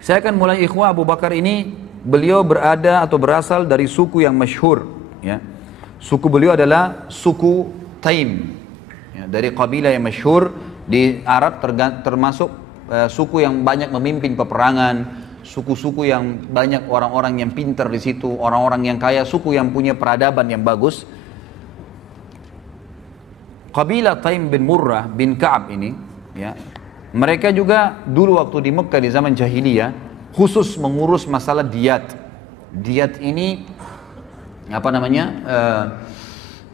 Saya akan mulai ikhwah. Abu Bakar ini beliau berada atau berasal dari suku yang masyhur, ya. Suku beliau adalah suku Taim, ya, dari kabilah yang masyhur di Arab, termasuk suku yang banyak memimpin peperangan, suku-suku yang banyak orang-orang yang pintar di situ, orang-orang yang kaya, suku yang punya peradaban yang bagus. Kabilah Taim bin Murrah bin Ka'ab ini, ya, mereka juga dulu waktu di Mekah di zaman jahiliyah khusus mengurus masalah diat. Diat ini apa namanya,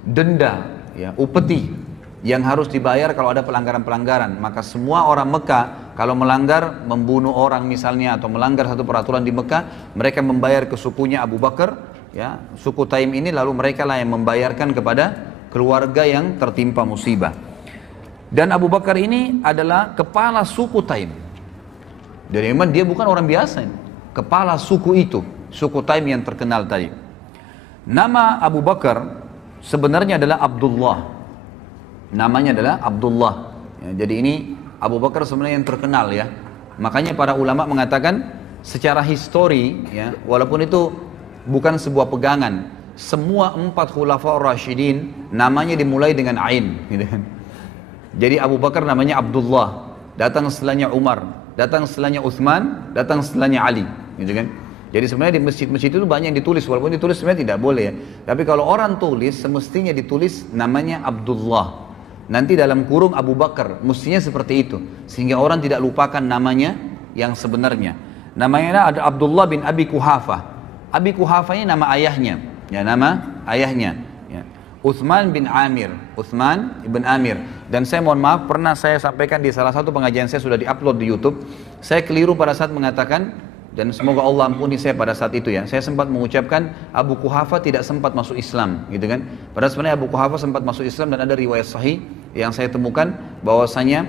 denda, ya, upeti yang harus dibayar kalau ada pelanggaran-pelanggaran. Maka semua orang Mekah kalau melanggar, membunuh orang misalnya atau melanggar satu peraturan di Mekah, mereka membayar ke sukunya Abu Bakar, ya, suku Taim ini, lalu mereka lah yang membayarkan kepada keluarga yang tertimpa musibah. Dan Abu Bakar ini adalah kepala suku Taim. Jadi memang dia bukan orang biasa, kepala suku itu, suku Taim yang terkenal tadi. Nama Abu Bakar sebenarnya adalah Abdullah. Namanya adalah Abdullah. Ya, jadi ini Abu Bakar sebenarnya yang terkenal, ya. Makanya para ulama mengatakan secara histori, ya, walaupun itu bukan sebuah pegangan, semua 4 khulafaur rasyidin namanya dimulai dengan Ain, gitu kan. Jadi Abu Bakar namanya Abdullah, datang setelahnya Umar, datang setelahnya Uthman, datang setelahnya Ali, gitu kan. Jadi sebenarnya di masjid-masjid itu banyak yang ditulis, walaupun ditulis sebenarnya tidak boleh, ya. Tapi kalau orang tulis, semestinya ditulis namanya Abdullah. Nanti dalam kurung Abu Bakar, mestinya seperti itu. Sehingga orang tidak lupakan namanya yang sebenarnya. Namanya ada Abdullah bin Abi Kuhafah. Abi Kuhafah ini nama ayahnya, ya, nama ayahnya. Ya. Uthman bin Amir, Uthman ibn Amir. Dan saya mohon maaf, pernah saya sampaikan di salah satu pengajian saya, sudah diupload di YouTube. Saya keliru pada saat mengatakan, dan semoga Allah ampuni saya pada saat itu, ya. Saya sempat mengucapkan Abu Kuhafa tidak sempat masuk Islam, gitu kan. Padahal sebenarnya Abu Kuhafa sempat masuk Islam, dan ada riwayat sahih yang saya temukan bahwasanya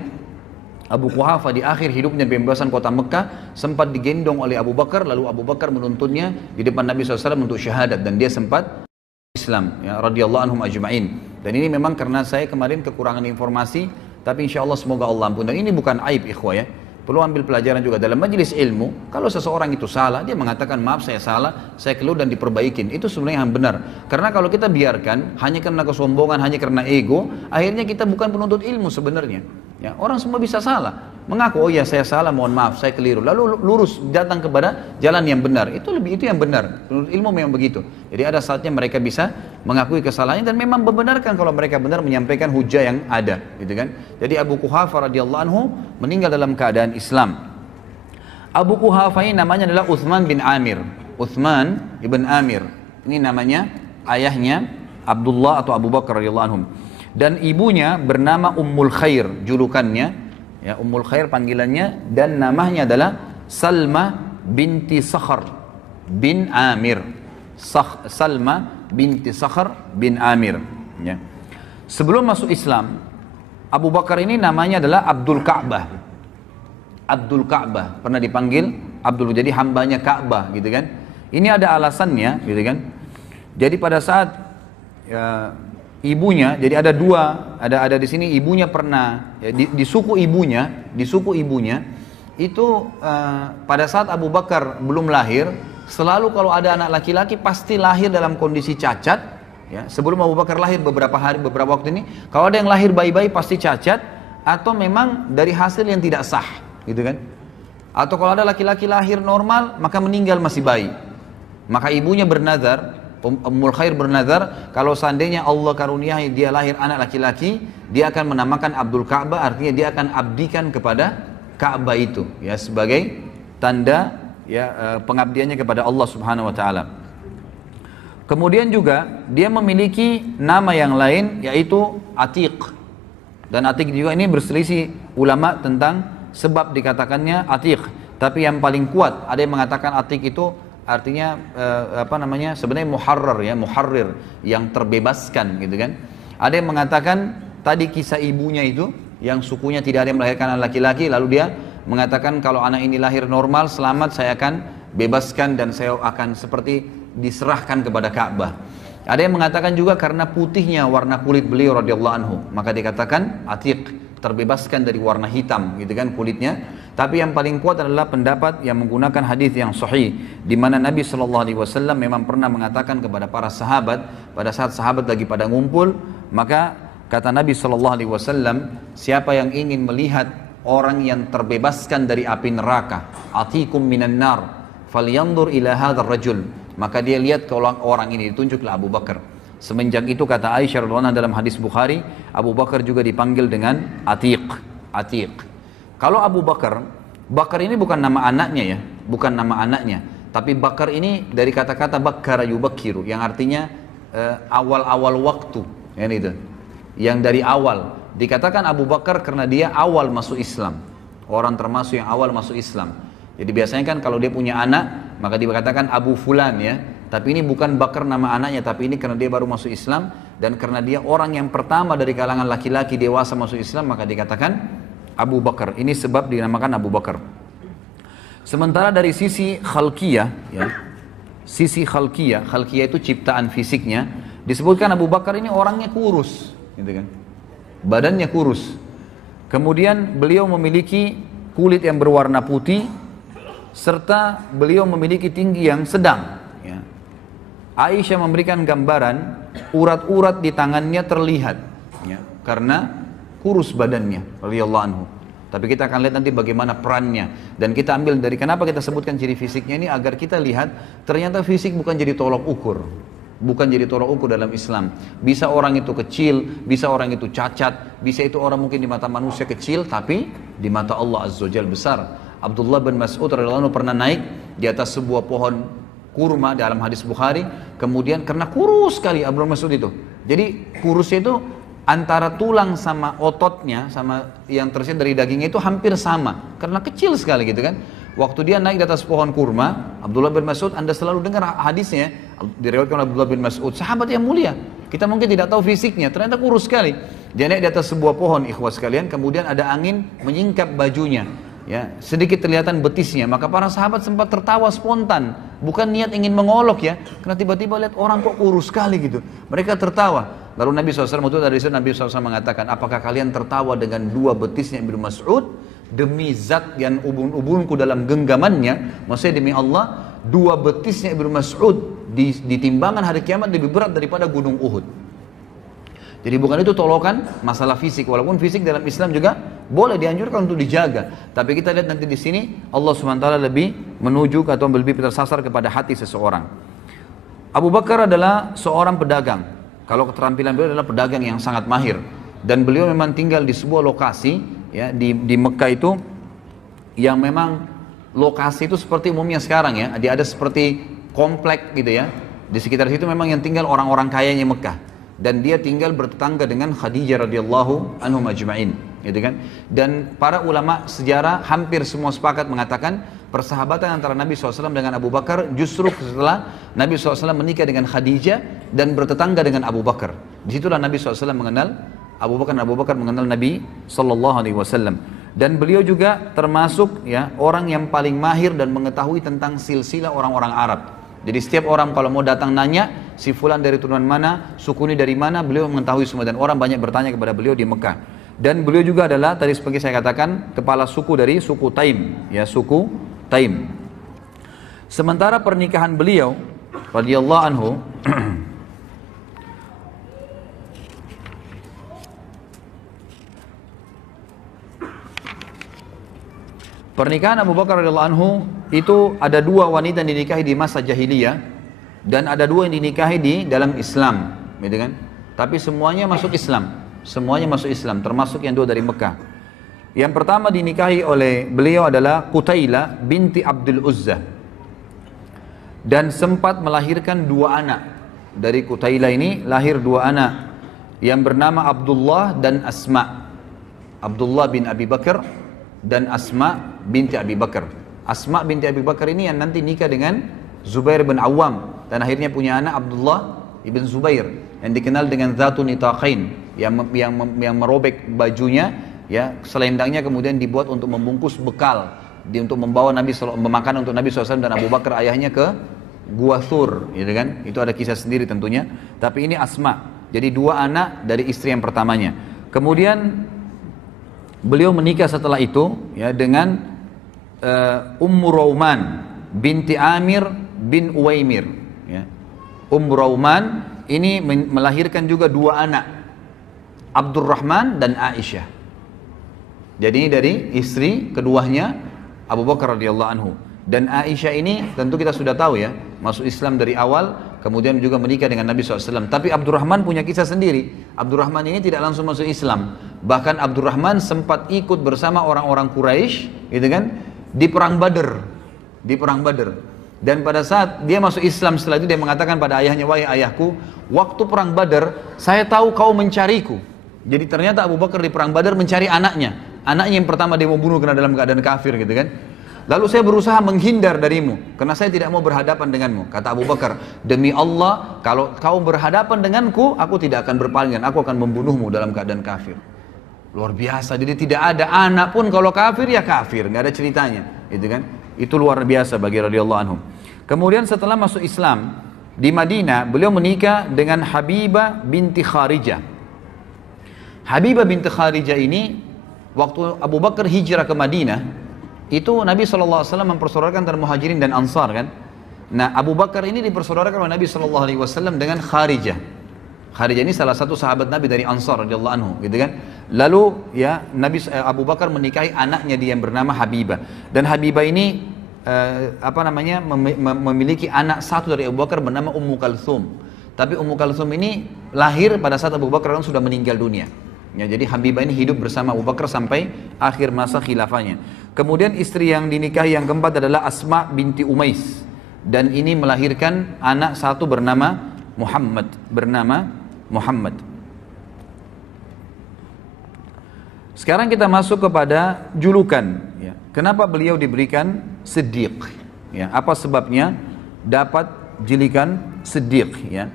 Abu Kuhafa di akhir hidupnya di pembebasan kota Mekah sempat digendong oleh Abu Bakar, lalu Abu Bakar menuntunnya di depan Nabi SAW untuk syahadat, dan dia sempat Islam, ya, radhiyallahu anhum ajma'in. Dan ini memang karena saya kemarin kekurangan informasi, tapi insya Allah semoga Allah ampun. Dan ini bukan aib, ikhwah, ya. Perlu ambil pelajaran juga dalam majelis ilmu. Kalau seseorang itu salah, dia mengatakan maaf saya salah, saya keliru, dan diperbaikin. Itu sebenarnya yang benar. Karena kalau kita biarkan hanya karena kesombongan, hanya karena ego, akhirnya kita bukan penuntut ilmu sebenarnya. Ya, orang semua bisa salah, mengaku oh ya saya salah, mohon maaf saya keliru, lalu lurus datang kepada jalan yang benar. Itu yang benar. Penuntut ilmu memang begitu. Jadi ada saatnya mereka bisa mengakui kesalahannya dan memang membenarkan kalau mereka benar menyampaikan hujah yang ada, gitu kan. Jadi Abu Kuhafa radhiyallahu anhu meninggal dalam keadaan Islam. Abu Kuhafa ini namanya adalah Uthman bin Amir. Uthman ibn Amir. Ini namanya ayahnya Abdullah atau Abu Bakar radhiyallahu anhum. Dan ibunya bernama Ummul Khair, julukannya, ya, Ummul Khair panggilannya, dan namanya adalah Salma binti Sakhar bin Amir. Salma binti Sakhar bin Amir, ya. Sebelum masuk Islam, Abu Bakar ini namanya adalah Abdul Ka'bah. Abdul Ka'bah, pernah dipanggil Abdul, jadi hambanya Ka'bah, gitu kan. Ini ada alasannya, gitu kan. Jadi pada saat, ya, ibunya, jadi ada dua, ada di sini ibunya pernah, ya, di suku ibunya itu pada saat Abu Bakar belum lahir, selalu kalau ada anak laki-laki pasti lahir dalam kondisi cacat, ya. Sebelum Abu Bakar lahir beberapa waktu ini, kalau ada yang lahir bayi-bayi pasti cacat, atau memang dari hasil yang tidak sah, gitu kan. Atau kalau ada laki-laki lahir normal maka meninggal masih bayi. Maka ibunya bernazar, Ummul Khair bernazar, kalau seandainya Allah karuniai dia lahir anak laki-laki, dia akan menamakan Abdul Ka'bah, artinya dia akan abdikan kepada Ka'bah itu, ya, sebagai tanda, ya, pengabdiannya kepada Allah Subhanahu wa taala. Kemudian juga dia memiliki nama yang lain yaitu Atiq. Dan Atiq juga ini berselisih ulama tentang sebab dikatakannya Atiq. Tapi yang paling kuat ada yang mengatakan Atiq itu artinya sebenarnya muharrar, ya, muharrir, yang terbebaskan, gitu kan. Ada yang mengatakan tadi kisah ibunya itu yang sukunya tidak ada yang melahirkan anak laki-laki, lalu dia mengatakan kalau anak ini lahir normal selamat, saya akan bebaskan dan saya akan seperti diserahkan kepada Ka'bah. Ada yang mengatakan juga karena putihnya warna kulit beliau radhiyallahu anhu, maka dikatakan Atiq, terbebaskan dari warna hitam, gitu kan, kulitnya. Tapi yang paling kuat adalah pendapat yang menggunakan hadis yang sahih, di mana Nabi Shallallahu Alaihi Wasallam memang pernah mengatakan kepada para sahabat pada saat sahabat lagi pada ngumpul, maka kata Nabi Shallallahu Alaihi Wasallam, siapa yang ingin melihat orang yang terbebaskan dari api neraka, atikum minan nar, falyandur ila hadzal rajul, maka dia lihat ke orang ini, ditunjuklah Abu Bakar. Semenjak itu kata Aisyah radhiyallahu anha dalam hadis Bukhari, Abu Bakar juga dipanggil dengan Atiq. Kalau Abu Bakar, Bakar ini bukan nama anaknya ya, bukan nama anaknya, tapi Bakar ini dari kata-kata bakkara yubakkiru, yang artinya awal-awal waktu, ya itu. Yang dari awal dikatakan Abu Bakar karena dia awal masuk Islam, orang termasuk yang awal masuk Islam. Jadi biasanya kan kalau dia punya anak maka dikatakan Abu Fulan ya, tapi ini bukan Bakar nama anaknya, tapi ini karena dia baru masuk Islam dan karena dia orang yang pertama dari kalangan laki-laki dewasa masuk Islam, maka dikatakan Abu Bakar. Ini sebab dinamakan Abu Bakar. Sementara dari sisi khalqiyah ya, sisi khalqiyah itu ciptaan fisiknya, disebutkan Abu Bakar ini orangnya kurus gitu kan, badannya kurus. Kemudian beliau memiliki kulit yang berwarna putih, serta beliau memiliki tinggi yang sedang ya. Aisyah memberikan gambaran urat-urat di tangannya terlihat ya, karena kurus badannya radhiyallahu anhu. Tapi kita akan lihat nanti bagaimana perannya, dan kita ambil dari kenapa kita sebutkan ciri fisiknya ini, agar kita lihat ternyata fisik bukan jadi tolok ukur. Bukan jadi tolak ukur dalam Islam. Bisa orang itu kecil, bisa orang itu cacat, bisa itu orang mungkin di mata manusia kecil, tapi di mata Allah Azza wa Jalla besar. Abdullah bin Mas'ud radhiyallahu anhu pernah naik di atas sebuah pohon kurma dalam hadis Bukhari, kemudian karena kurus sekali Abdullah bin Mas'ud itu. Jadi kurusnya itu antara tulang sama ototnya, sama yang tersirat dari dagingnya itu hampir sama, karena kecil sekali gitu kan. Waktu dia naik di atas pohon kurma, Abdullah bin Mas'ud, Anda selalu dengar hadisnya, diriwayatkan oleh Abdullah bin Mas'ud, sahabat yang mulia. Kita mungkin tidak tahu fisiknya, ternyata kurus sekali. Dia naik di atas sebuah pohon, ikhwas sekalian, kemudian ada angin menyingkap bajunya. Ya, sedikit kelihatan betisnya, maka para sahabat sempat tertawa spontan, bukan niat ingin mengolok ya, karena tiba-tiba lihat orang kok kurus sekali gitu. Mereka tertawa. Lalu Nabi SAW, itu dari situ Nabi SAW mengatakan, apakah kalian tertawa dengan dua betisnya Ibnu Mas'ud? Demi zat yang ubun-ubunku dalam genggamannya, maksudnya demi Allah, dua betisnya Ibnu Mas'ud di timbangan hari kiamat lebih berat daripada gunung Uhud. Jadi bukan itu tolokan masalah fisik, walaupun fisik dalam Islam juga boleh dianjurkan untuk dijaga. Tapi kita lihat nanti di sini Allah SWT lebih menuju atau lebih tersasar kepada hati seseorang. Abu Bakar adalah seorang pedagang. Kalau keterampilan beliau adalah pedagang yang sangat mahir, dan beliau memang tinggal di sebuah lokasi ya di Mekah itu yang memang lokasi itu seperti umumnya sekarang ya, dia ada seperti komplek gitu ya. Di sekitar situ memang yang tinggal orang-orang kayanya Mekah, dan dia tinggal bertetangga dengan Khadijah radhiyallahu anhum ajma'in gitu kan. Dan para ulama sejarah hampir semua sepakat mengatakan persahabatan antara Nabi SAW dengan Abu Bakar justru setelah Nabi SAW menikah dengan Khadijah dan bertetangga dengan Abu Bakar. Disitulah Nabi SAW mengenal Abu Bakar mengenal Nabi SAW. Dan beliau juga termasuk ya orang yang paling mahir dan mengetahui tentang silsilah orang-orang Arab. Jadi setiap orang kalau mau datang nanya, si fulan dari turunan mana, suku ini dari mana, beliau mengetahui semua, dan orang banyak bertanya kepada beliau di Mekah. Dan beliau juga adalah, tadi seperti saya katakan, kepala suku dari suku Taim, ya suku Taim. Sementara pernikahan beliau radhiyallahu anhu pernikahan Abu Bakar radhiyallahu anhu itu ada dua wanita yang dinikahi di masa jahiliyah dan ada dua yang dinikahi di dalam Islam, gitu kan? Tapi semuanya masuk Islam, termasuk yang dua dari Mekah. Yang pertama dinikahi oleh beliau adalah Qutailah binti Abdul Uzza, dan sempat melahirkan dua anak. Dari Qutailah ini lahir dua anak yang bernama Abdullah dan Asma. Abdullah bin Abi Bakar dan Asma binti Abi Bakar. Asma binti Abi Bakar ini yang nanti nikah dengan Zubair bin Awam, dan akhirnya punya anak Abdullah ibn Zubair yang dikenal dengan Dzatun Nitaqain, yang merobek bajunya ya, selendangnya kemudian dibuat untuk membungkus bekal untuk membawa memakan untuk Nabi SAW dan Abu Bakar ayahnya ke Gua Thur, gitu kan? Itu ada kisah sendiri tentunya. Tapi ini Asma, jadi dua anak dari istri yang pertamanya. Kemudian beliau menikah setelah itu ya dengan Ummu Rauman binti Amir bin Uwaimir. Ya. Ummu Rauman ini melahirkan juga dua anak, Abdurrahman dan Aisyah. Jadi ini dari istri keduanya Abu Bakar radhiyallahu anhu. Dan Aisyah ini tentu kita sudah tahu ya, masuk Islam dari awal, kemudian juga menikah dengan Nabi SAW. Tapi Abdurrahman punya kisah sendiri. Abdurrahman ini tidak langsung masuk Islam. Bahkan Abdurrahman sempat ikut bersama orang-orang Quraisy, gitu kan, di perang Badar. Di perang Badar. Dan pada saat dia masuk Islam setelah itu dia mengatakan pada ayahnya, wahai ayahku, waktu perang Badar saya tahu kau mencariku. Jadi ternyata Abu Bakar di perang Badar mencari anaknya. Anaknya yang pertama dia mau bunuh karena dalam keadaan kafir, gitu kan. Lalu saya berusaha menghindar darimu karena saya tidak mau berhadapan denganmu. Kata Abu Bakar, demi Allah, kalau kau berhadapan denganku, aku tidak akan berpaling, aku akan membunuhmu dalam keadaan kafir. Luar biasa. Jadi tidak ada anak pun kalau kafir ya kafir, nggak ada ceritanya, gitu kan? Itu luar biasa bagi radhiyallahu anhum. Kemudian setelah masuk Islam di Madinah, beliau menikah dengan Habibah binti Kharijah. Habibah binti Kharijah ini waktu Abu Bakar hijrah ke Madinah, itu Nabi SAW mempersaudarakan antara Muhajirin dan Ansar kan. Nah, Abu Bakar ini dipersaudarakan oleh Nabi SAW dengan Kharijah. Kharijah ini salah satu sahabat Nabi dari Ansar radhiyallahu anhu, gitu kan. Lalu ya Abu Bakar menikahi anaknya dia yang bernama Habibah. Dan Habibah ini memiliki anak satu dari Abu Bakar bernama Ummu Kalthum. Tapi Ummu Kalthum ini lahir pada saat Abu Bakar sudah meninggal dunia. Ya, jadi Habibah ini hidup bersama Abu Bakar sampai akhir masa khilafahnya. Kemudian istri yang dinikahi yang keempat adalah Asma binti Umais. Dan ini melahirkan anak satu bernama Muhammad. Sekarang kita masuk kepada julukan. Ya. Kenapa beliau diberikan Siddiq? Ya, apa sebabnya dapat julukan Siddiq? Ya.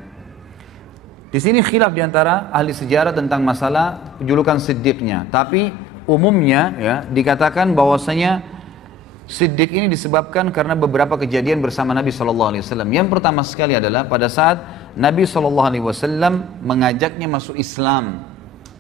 Di sini khilaf diantara ahli sejarah tentang masalah julukan Siddiqnya. Tapi umumnya ya dikatakan bahwasanya Siddiq ini disebabkan karena beberapa kejadian bersama Nabi SAW. Yang pertama sekali adalah pada saat Nabi SAW mengajaknya masuk Islam,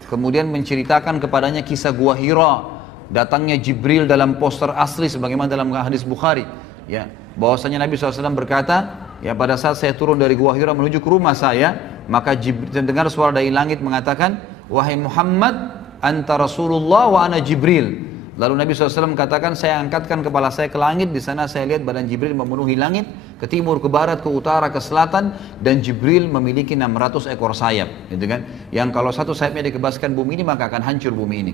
kemudian menceritakan kepadanya kisah Gua Hira, datangnya Jibril dalam poster asli sebagaimana dalam hadis Bukhari. Ya, bahwasanya Nabi SAW berkata, ya pada saat saya turun dari Gua Hira menuju ke rumah saya, maka dengar suara dari langit mengatakan, wahai Muhammad, anta Rasulullah wa ana Jibril. Lalu Nabi SAW katakan, saya angkatkan kepala saya ke langit, di sana saya lihat badan Jibril memenuhi langit, ke timur, ke barat, ke utara, ke selatan, dan Jibril memiliki 600 ekor sayap, gitu kan? Yang kalau satu sayapnya dikebaskan bumi ini, maka akan hancur bumi ini.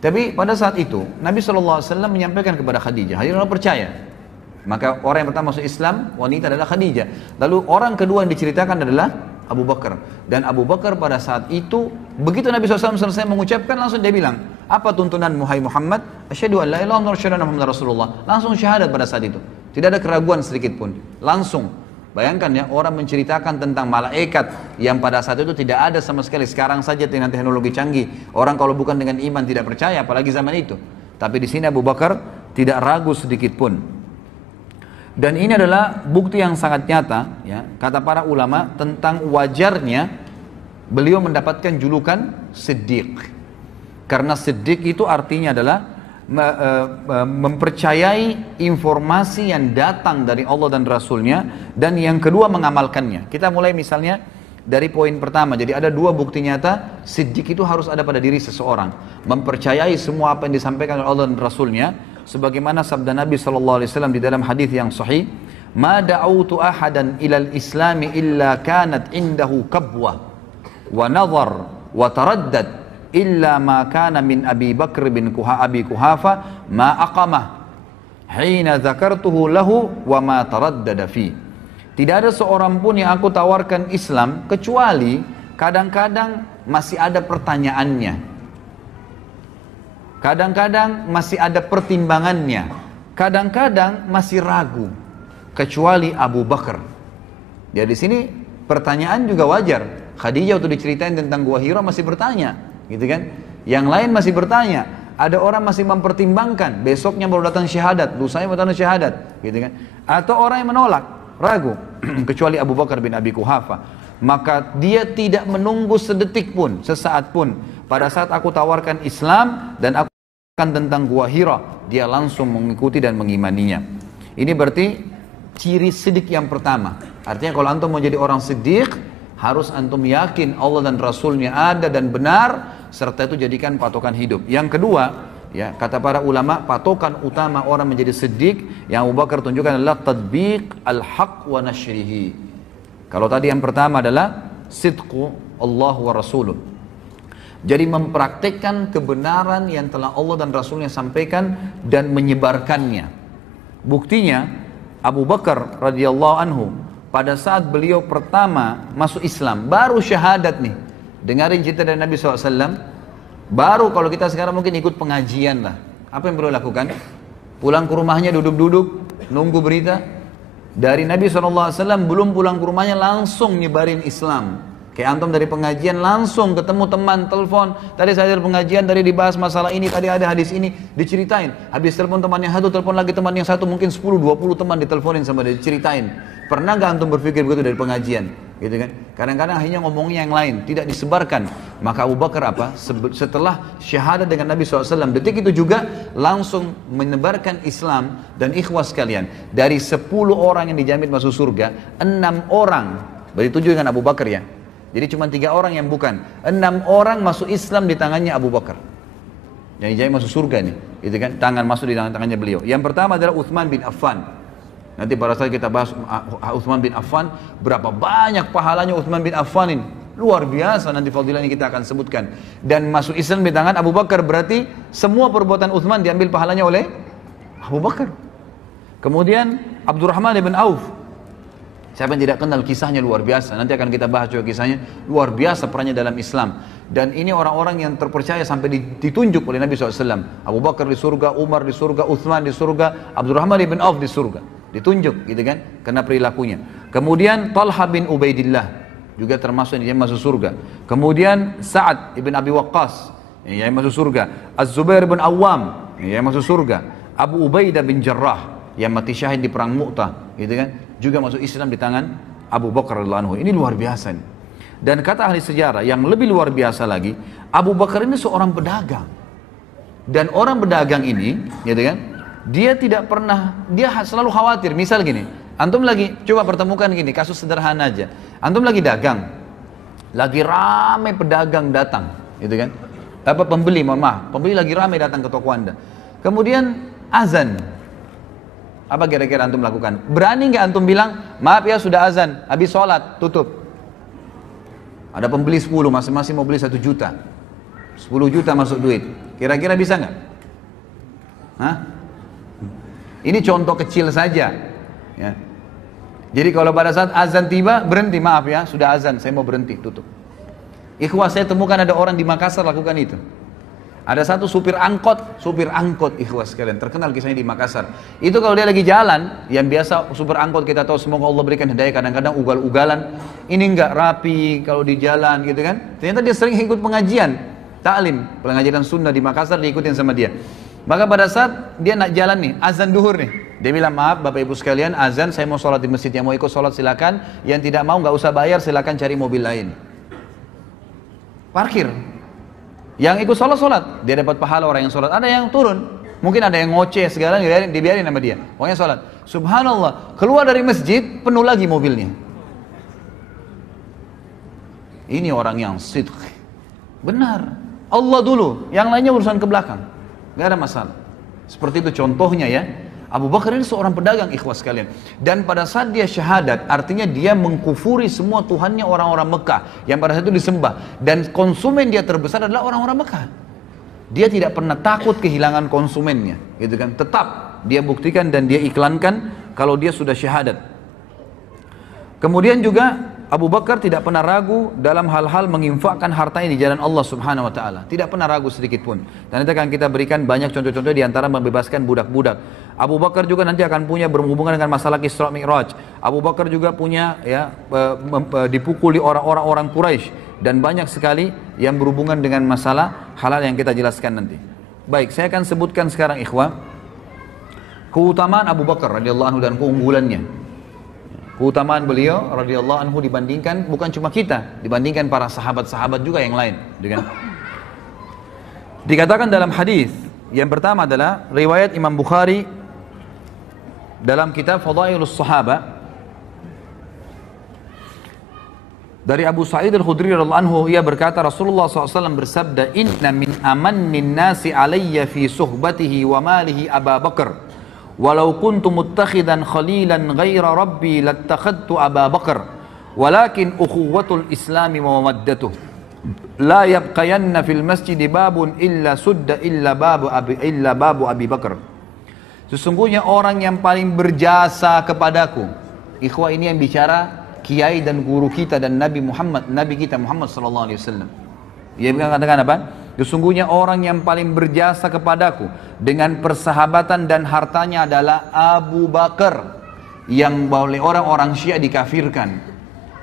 Tapi pada saat itu, Nabi SAW menyampaikan kepada Khadijah, Khadijah percaya. Maka orang yang pertama masuk Islam, wanita adalah Khadijah. Lalu orang kedua yang diceritakan adalah Abu Bakar. Dan Abu Bakar pada saat itu, begitu Nabi SAW selesai mengucapkan, langsung dia bilang, apa tuntunanmu hai Muhammad? Asyhadu an la ilaha illallah wa asyhadu anna Muhammadar Rasulullah. Langsung syahadat pada saat itu. Tidak ada keraguan sedikit pun. Langsung. Bayangkan ya, orang menceritakan tentang malaikat yang pada saat itu tidak ada sama sekali. Sekarang saja dengan teknologi canggih, orang kalau bukan dengan iman tidak percaya, apalagi zaman itu. Tapi di sini Abu Bakar tidak ragu sedikit pun. Dan ini adalah bukti yang sangat nyata, ya, kata para ulama tentang wajarnya beliau mendapatkan julukan Siddiq. Karena Siddiq itu artinya adalah mempercayai informasi yang datang dari Allah dan Rasulnya, dan yang kedua mengamalkannya. Kita mulai misalnya dari poin pertama. Jadi ada dua bukti nyata Siddiq itu harus ada pada diri seseorang, mempercayai semua apa yang disampaikan oleh Allah dan Rasulnya. Sebagaimana sabda Nabi SAW di dalam hadis yang sahih, ma da'autu ahadan ilal islami illa kanat indahu kabwa wa nazar wa taraddad illa ma kana min Abi Bakr bin Abi Kuhafa ma aqamah hina zakartuhu lahu wa ma taraddada fi. Tidak ada seorang pun yang aku tawarkan Islam kecuali kadang-kadang masih ada pertanyaannya, kadang-kadang masih ada pertimbangannya, kadang-kadang masih ragu, kecuali Abu Bakar. Ya di sini pertanyaan juga wajar. Khadijah waktu diceritain tentang Gua Hira masih bertanya, gitu kan? Yang lain masih bertanya. Ada orang masih mempertimbangkan, besoknya baru datang syahadat, lusanya baru datang syahadat, gitu kan? Atau orang yang menolak, ragu, kecuali Abu Bakar bin Abi Kuhafa. Maka dia tidak menunggu sedetik pun, sesaat pun. Pada saat aku tawarkan Islam dan aku tentang Gua Hira, dia langsung mengikuti dan mengimaninya. Ini berarti ciri siddiq yang pertama. Artinya kalau antum mau jadi orang siddiq, harus antum yakin Allah dan Rasulnya ada dan benar, serta itu jadikan patokan hidup. Yang kedua, ya, kata para ulama, patokan utama orang menjadi siddiq yang Abu Bakar tunjukkan adalah tadbiq al-haq wa nashrihi. Kalau tadi yang pertama adalah sidqu Allah wa Rasuluh. Jadi mempraktikkan kebenaran yang telah Allah dan Rasulnya sampaikan dan menyebarkannya. Buktinya Abu Bakar radhiyallahu anhu pada saat beliau pertama masuk Islam, baru syahadat nih. Dengarin cerita dari Nabi SAW. Baru kalau kita sekarang mungkin ikut pengajian lah. Apa yang perlu lakukan? Pulang ke rumahnya duduk-duduk, nunggu berita. Dari Nabi SAW belum pulang ke rumahnya langsung nyebarin Islam. Kayak antum dari pengajian langsung ketemu teman, telepon. Tadi saya dari pengajian, tadi dibahas masalah ini, tadi ada hadis ini, diceritain. Habis telepon teman yang satu, telepon lagi teman yang satu, mungkin 10-20 teman diteleponin sama dia, diceritain. Pernah gak antum berpikir begitu dari pengajian? Gitu kan? Kadang-kadang akhirnya ngomongnya yang lain, tidak disebarkan. Maka Abu Bakar apa? Setelah syahadat dengan Nabi SAW, detik itu juga langsung menebarkan Islam. Dan ikhwas kalian, dari 10 orang yang dijamin masuk surga, 6 orang, berarti 7 dengan Abu Bakar ya. Jadi cuma 3 orang yang bukan. 6 orang masuk Islam di tangannya Abu Bakar. Yang dijamin masuk surga nih, gitu kan? Tangan masuk di tangannya beliau. Yang pertama adalah Uthman bin Affan. Nanti pada saat kita bahas Uthman bin Affan, berapa banyak pahalanya Uthman bin Affan ini. Luar biasa, nanti fadilah ini kita akan sebutkan. Dan masuk Islam di tangan Abu Bakar berarti semua perbuatan Uthman diambil pahalanya oleh Abu Bakar. Kemudian Abdurrahman bin Auf. Siapa yang tidak kenal kisahnya luar biasa. Nanti akan kita bahas juga kisahnya. Luar biasa perannya dalam Islam. Dan ini orang-orang yang terpercaya sampai ditunjuk oleh Nabi SAW. Abu Bakar di surga, Umar di surga, Uthman di surga, Abdurrahman bin Auf di surga. Ditunjuk gitu kan, karena perilakunya. Kemudian Talha bin Ubaidillah juga termasuk yang masuk surga. Kemudian Sa'ad ibn Abi Waqqas yang masuk surga. Az-Zubair bin Awam yang masuk surga. Abu Ubaidah bin Jarrah yang mati syahid di perang Mu'tah, gitu kan, juga masuk Islam di tangan Abu Bakar radhiyallahu anhu. Ini luar biasa nih. Dan kata ahli sejarah yang lebih luar biasa lagi, Abu Bakar ini seorang pedagang. Dan orang pedagang ini, gitu kan, dia tidak pernah, dia selalu khawatir. Misal gini, antum lagi, coba pertemukan gini, kasus sederhana aja. Antum lagi dagang, lagi rame pedagang datang, gitu kan. Apa pembeli, mohon maaf, pembeli lagi rame datang ke toko anda. Kemudian azan. Apa kira-kira antum lakukan? Berani nggak antum bilang, maaf ya sudah azan, habis sholat, tutup. Ada pembeli 10, masing-masing mau beli 1 juta. 10 juta masuk duit. Kira-kira bisa nggak? Hah? Ini contoh kecil saja. Ya. Jadi kalau pada saat azan tiba, berhenti, maaf ya, sudah azan, saya mau berhenti, tutup. Ikhwah, saya temukan ada orang di Makassar lakukan itu. Ada satu supir angkot ikhwah sekalian, terkenal kisahnya di Makassar. Itu kalau dia lagi jalan, yang biasa supir angkot kita tahu semoga Allah berikan hidayah, kadang-kadang ugal-ugalan, ini enggak rapi kalau di jalan gitu kan. Ternyata dia sering ikut pengajian, taklim, pengajian sunnah di Makassar diikutin sama dia. Maka pada saat dia nak jalan nih, azan duhur nih, dia bilang maaf Bapak Ibu sekalian, azan saya mau sholat di masjid, yang mau ikut sholat silakan, yang tidak mau nggak usah bayar, silakan cari mobil lain. Parkir. Yang ikut sholat, dia dapat pahala orang yang sholat. Ada yang turun, mungkin ada yang ngoceh segala, dibiarin sama dia. Pokoknya sholat. Subhanallah, keluar dari masjid, penuh lagi mobilnya. Ini orang yang sidq. Benar. Allah dulu, yang lainnya urusan ke belakang. Gak ada masalah. Seperti itu contohnya ya. Abu Bakar ini seorang pedagang ikhwas sekalian. Dan pada saat dia syahadat, artinya dia mengkufuri semua Tuhannya orang-orang Mekah yang pada saat itu disembah. Dan konsumen dia terbesar adalah orang-orang Mekah. Dia tidak pernah takut kehilangan konsumennya, gitu kan? Tetap dia buktikan dan dia iklankan kalau dia sudah syahadat. Kemudian juga Abu Bakar tidak pernah ragu dalam hal-hal menginfakkan hartanya di jalan Allah Subhanahu wa taala. Tidak pernah ragu sedikit pun. Dan nanti akan kita berikan banyak contoh-contoh di antara membebaskan budak-budak. Abu Bakar juga nanti akan punya berhubungan dengan masalah Isra Mi'raj. Abu Bakar juga punya ya dipukuli orang-orang Quraisy dan banyak sekali yang berhubungan dengan masalah halal yang kita jelaskan nanti. Baik, saya akan sebutkan sekarang ikhwah keutamaan Abu Bakar radhiyallahu anhu dan keunggulannya. Keutamaan beliau radhiyallahu anhu dibandingkan bukan cuma kita, dibandingkan para sahabat-sahabat juga yang lain, dengan dikatakan dalam hadis Yang pertama adalah riwayat Imam Bukhari dalam kitab Fadailus Sahaba dari Abu Sa'id Al-Khudri radhiyallahu anhu, ia berkata Rasulullah SAW bersabda, inna min amannin nasi alayya fi suhbatihi wa malihi Abu Bakar walau kuntu muttakhidan khalilan ghaira rabbi lattakhadtu Abu Bakar walakin ukhuwatul islami wa mawaddatuh la yabqayanna fil masjid babun illa sudda illa babu Abi Bakar. Sesungguhnya orang yang paling berjasa kepadaku, ikhwah ini yang bicara kiai dan guru kita dan Nabi kita Muhammad sallallahu alaihi wasallam. Ia katakan apa? Sesungguhnya orang yang paling berjasa kepadaku dengan persahabatan dan hartanya adalah Abu Bakar, yang oleh orang-orang Syiah dikafirkan.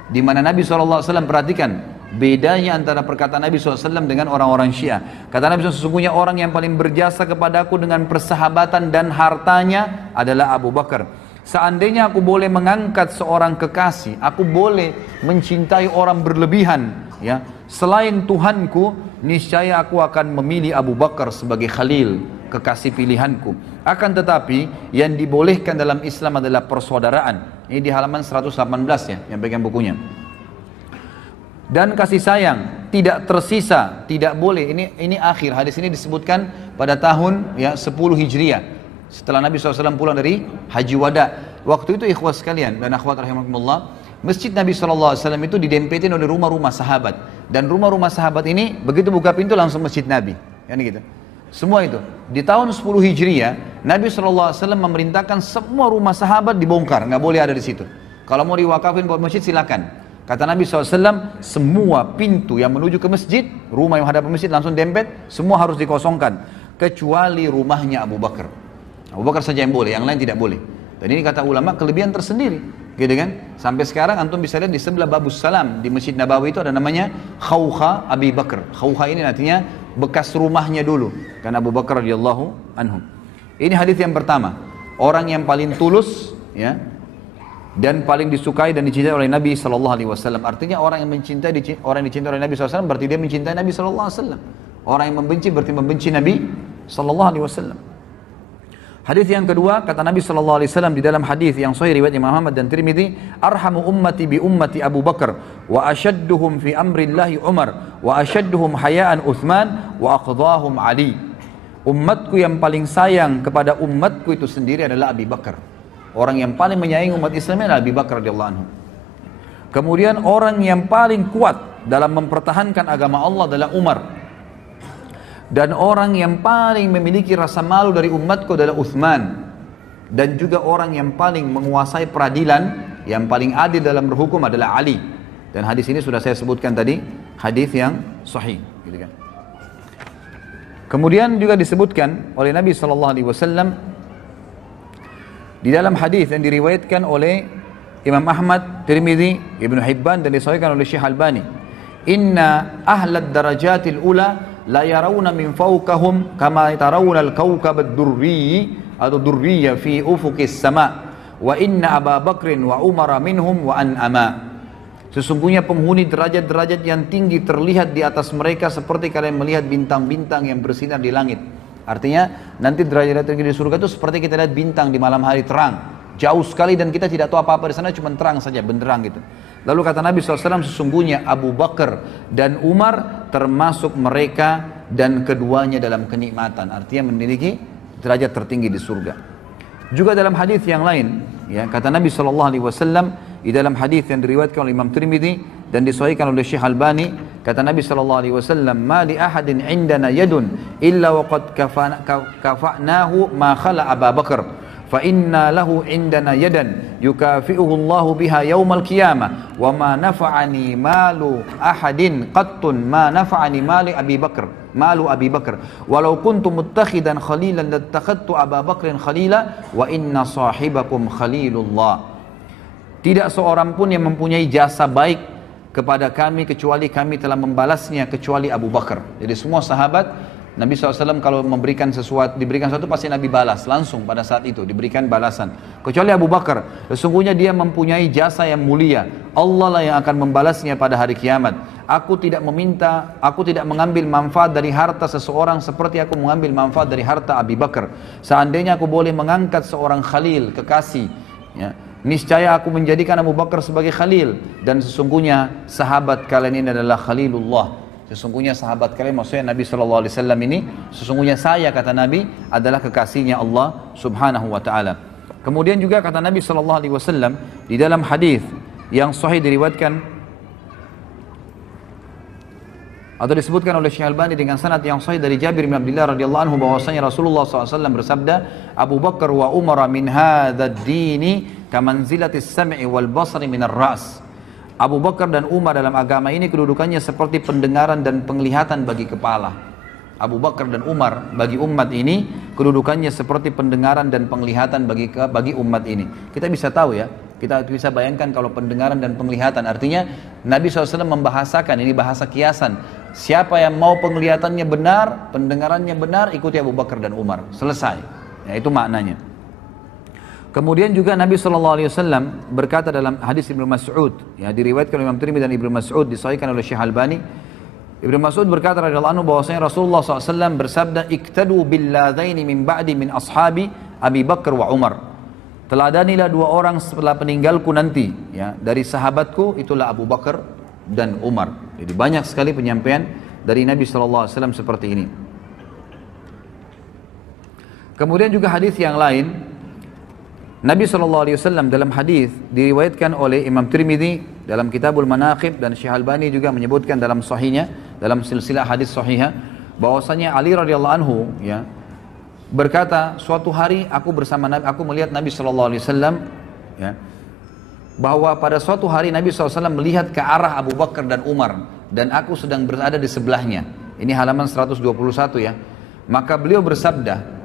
Di mana Nabi sallallahu alaihi wasallam, perhatikan bedanya antara perkataan Nabi SAW dengan orang-orang Syiah. Kata Nabi SAW, sesungguhnya orang yang paling berjasa kepadaku dengan persahabatan dan hartanya adalah Abu Bakar. Seandainya aku boleh mengangkat seorang kekasih, aku boleh mencintai orang berlebihan, ya, selain Tuhanku, niscaya aku akan memilih Abu Bakar sebagai khalil, kekasih pilihanku. Akan tetapi yang dibolehkan dalam Islam adalah persaudaraan. Ini di halaman 118 ya, yang pegang bukunya. Dan kasih sayang tidak tersisa, tidak boleh. Ini akhir hadis ini disebutkan pada tahun ya 10 Hijriah setelah Nabi SAW pulang dari Haji Wada. Waktu itu ikhwah sekalian dan akhwat rahimakumullah, masjid Nabi SAW itu didempetin oleh rumah-rumah sahabat, dan rumah-rumah sahabat ini begitu buka pintu langsung masjid Nabi, kan gitu. Semua itu di tahun 10 Hijriah Nabi SAW memerintahkan semua rumah sahabat dibongkar, nggak boleh ada di situ. Kalau mau diwakafin buat masjid silakan. Kata Nabi SAW, semua pintu yang menuju ke masjid, rumah yang hadap masjid langsung dempet, semua harus dikosongkan. Kecuali rumahnya Abu Bakar. Abu Bakar saja yang boleh, yang lain tidak boleh. Dan ini kata ulama kelebihan tersendiri. Gitu kan? Sampai sekarang antum bisa lihat di sebelah Babus Salam, di Masjid Nabawi itu ada namanya Khawkha Abi Bakar. Khawkha ini artinya bekas rumahnya dulu. Karena Abu Bakar radhiyallahu anhu. Ini hadis yang pertama. Orang yang paling tulus, ya, dan paling disukai dan dicintai oleh Nabi SAW. Artinya orang yang dicintai oleh Nabi SAW berarti dia mencintai Nabi SAW. Orang yang membenci berarti membenci Nabi SAW. Hadis yang kedua, kata Nabi SAW di dalam hadis yang sahih riwayat Imam Ahmad dan Tirmidzi, arhamu ummati bi ummati Abu Bakar wa ashadduhum fi amrillahi Umar wa ashadduhum hayaan Uthman wa aqdahum Ali. Umatku yang paling sayang kepada umatku itu sendiri adalah Abu Bakar. Orang yang paling menyayangi umat Islam adalah Abu Bakar radhiyallahu anhu. Kemudian orang yang paling kuat dalam mempertahankan agama Allah adalah Umar. Dan orang yang paling memiliki rasa malu dari umatku adalah Uthman. Dan juga orang yang paling menguasai peradilan, yang paling adil dalam berhukum adalah Ali. Dan hadis ini sudah saya sebutkan tadi, hadis yang sahih, gitu kan. Kemudian juga disebutkan oleh Nabi SAW di dalam hadis yang diriwayatkan oleh Imam Ahmad, Tirmidzi, Ibnu Hibban dan disahihkan oleh Syekh Albani. Inna ahlad darajatil ula la yarawna min fawqahum kama tarawna al-kawkab ad-durri atau durriya fi ufuqis sama wa inna Abu Bakrin wa Umar minhum wa an'ama. Sesungguhnya penghuni derajat-derajat yang tinggi terlihat di atas mereka seperti kalian melihat bintang-bintang yang bersinar di langit. Artinya nanti derajat tinggi di surga itu seperti kita lihat bintang di malam hari terang, jauh sekali dan kita tidak tahu apa-apa di sana, cuma terang saja, benderang gitu. Lalu kata Nabi SAW, sesungguhnya Abu Bakar dan Umar termasuk mereka dan keduanya dalam kenikmatan, artinya memiliki derajat tertinggi di surga. Juga dalam hadis yang lain, ya, kata Nabi SAW di dalam hadis yang diriwayatkan oleh Imam Tirmidzi dan disahihkan oleh Syekh Albani, kata Nabi SAW, ma li ahadin indana yadun illa waqad kafa'nahu ma khala Abu Bakar fa inna lahu indana yadan yukafi'uhu Allahu biha yaumal qiyamah wa ma nafa'ani malu ahadin qattun ma nafa'ani mali Abi Bakar malu Abi Bakar walau kuntu muttakhidan khalilan lattakhadtu Abu Bakrin khalila wa inna sahibakum khalilullah. Tidak seorang pun yang mempunyai jasa baik kepada kami kecuali kami telah membalasnya kecuali Abu Bakar. Jadi semua sahabat Nabi SAW kalau diberikan sesuatu pasti Nabi balas langsung pada saat itu, diberikan balasan. Kecuali Abu Bakar, sesungguhnya dia mempunyai jasa yang mulia. Allah lah yang akan membalasnya pada hari kiamat. Aku tidak mengambil manfaat dari harta seseorang seperti aku mengambil manfaat dari harta Abu Bakar. Seandainya aku boleh mengangkat seorang khalil, kekasih, ya, niscaya aku menjadikan Abu Bakar sebagai khalil. Dan sesungguhnya sahabat kalian ini adalah khalilullah. Sesungguhnya sahabat kalian, maksudnya Nabi SAW ini, sesungguhnya saya, kata Nabi, adalah kekasihnya Allah Subhanahu wa ta'ala. Kemudian juga kata Nabi SAW di dalam hadis yang sahih diriwayatkan atau disebutkan oleh Syekh Albani dengan sanad yang sahih dari Jabir bin Abdullah radhiyallahu anhu bahwasanya Rasulullah SAW bersabda, Abu Bakar wa Umar min hadzal dini kamanzilatis sam'i wal basari minar ra's. Abu Bakar dan Umar dalam agama ini kedudukannya seperti pendengaran dan penglihatan bagi kepala. Abu Bakar dan Umar bagi umat ini kedudukannya seperti pendengaran dan penglihatan bagi umat ini. Kita bisa tahu ya, kita bisa bayangkan kalau pendengaran dan penglihatan, artinya Nabi SAW membahasakan, ini bahasa kiasan. Siapa yang mau penglihatannya benar, pendengarannya benar, ikuti Abu Bakar dan Umar. Selesai. Ya, itu maknanya. Kemudian juga Nabi SAW berkata dalam hadis Ibnu Mas'ud, ya, diriwayatkan oleh Imam Tirmidzi dan Ibnu Mas'ud, disahihkan oleh Syekh Albani. Ibnu Mas'ud berkata radhiyallahu anhu bahwasanya Rasulullah SAW bersabda, iktadu billadaini min ba'di min ashabi Abi Bakar wa Umar. Teladanilah dua orang setelah peninggalku nanti, ya, dari sahabatku, itulah Abu Bakar dan Umar. Jadi banyak sekali penyampaian dari Nabi SAW seperti ini. Kemudian juga hadis yang lain, Nabi SAW dalam hadis diriwayatkan oleh Imam Tirmidzi dalam Kitabul Manaqib dan Syekh Albani juga menyebutkan dalam sahihnya, dalam silsilah hadis sahihah, bahwasanya Ali radhiyallahu anhu, ya, berkata, suatu hari aku bersama Nabi, aku melihat Nabi SAW, ya, bahwa pada suatu hari Nabi SAW melihat ke arah Abu Bakar dan Umar, dan aku sedang berada di sebelahnya. Ini halaman 121 ya. Maka beliau bersabda,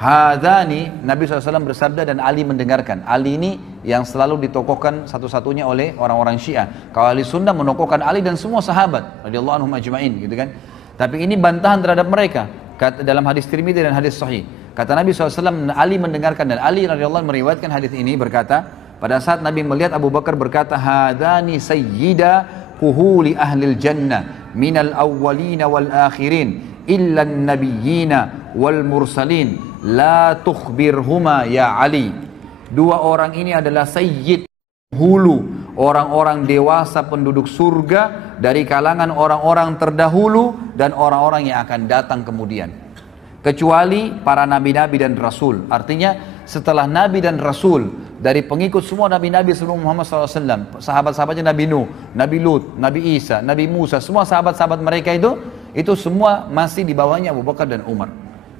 hadani, Nabi SAW bersabda dan Ali mendengarkan. Ali ini yang selalu ditokohkan satu-satunya oleh orang-orang Syiah. Kalau ahli sunnah menokohkan Ali dan semua sahabat radhiyallahu anhum ajma'in, gitu kan. Tapi ini bantahan terhadap mereka. Dalam hadis Tirmidzi dan hadis sahih, kata Nabi SAW, Ali mendengarkan, dan Ali radhiyallahu anhu meriwayatkan hadis ini, berkata, pada saat Nabi melihat Abu Bakar berkata, hadani sayyida kuhuli ahlil jannah minal awwalina wal akhirin illa nabiyyina wal mursalin la tukhbirhuma ya Ali. Dua orang ini adalah sayyid, hulu, orang-orang dewasa penduduk surga dari kalangan orang-orang terdahulu dan orang-orang yang akan datang kemudian, kecuali para nabi-nabi dan rasul. Artinya setelah nabi dan rasul, dari pengikut semua nabi-nabi sebelum Muhammad SAW, sahabat-sahabatnya Nabi Nuh, Nabi Lut, Nabi Isa, Nabi Musa, semua sahabat-sahabat mereka itu semua masih di bawahnya Abu Bakar dan Umar.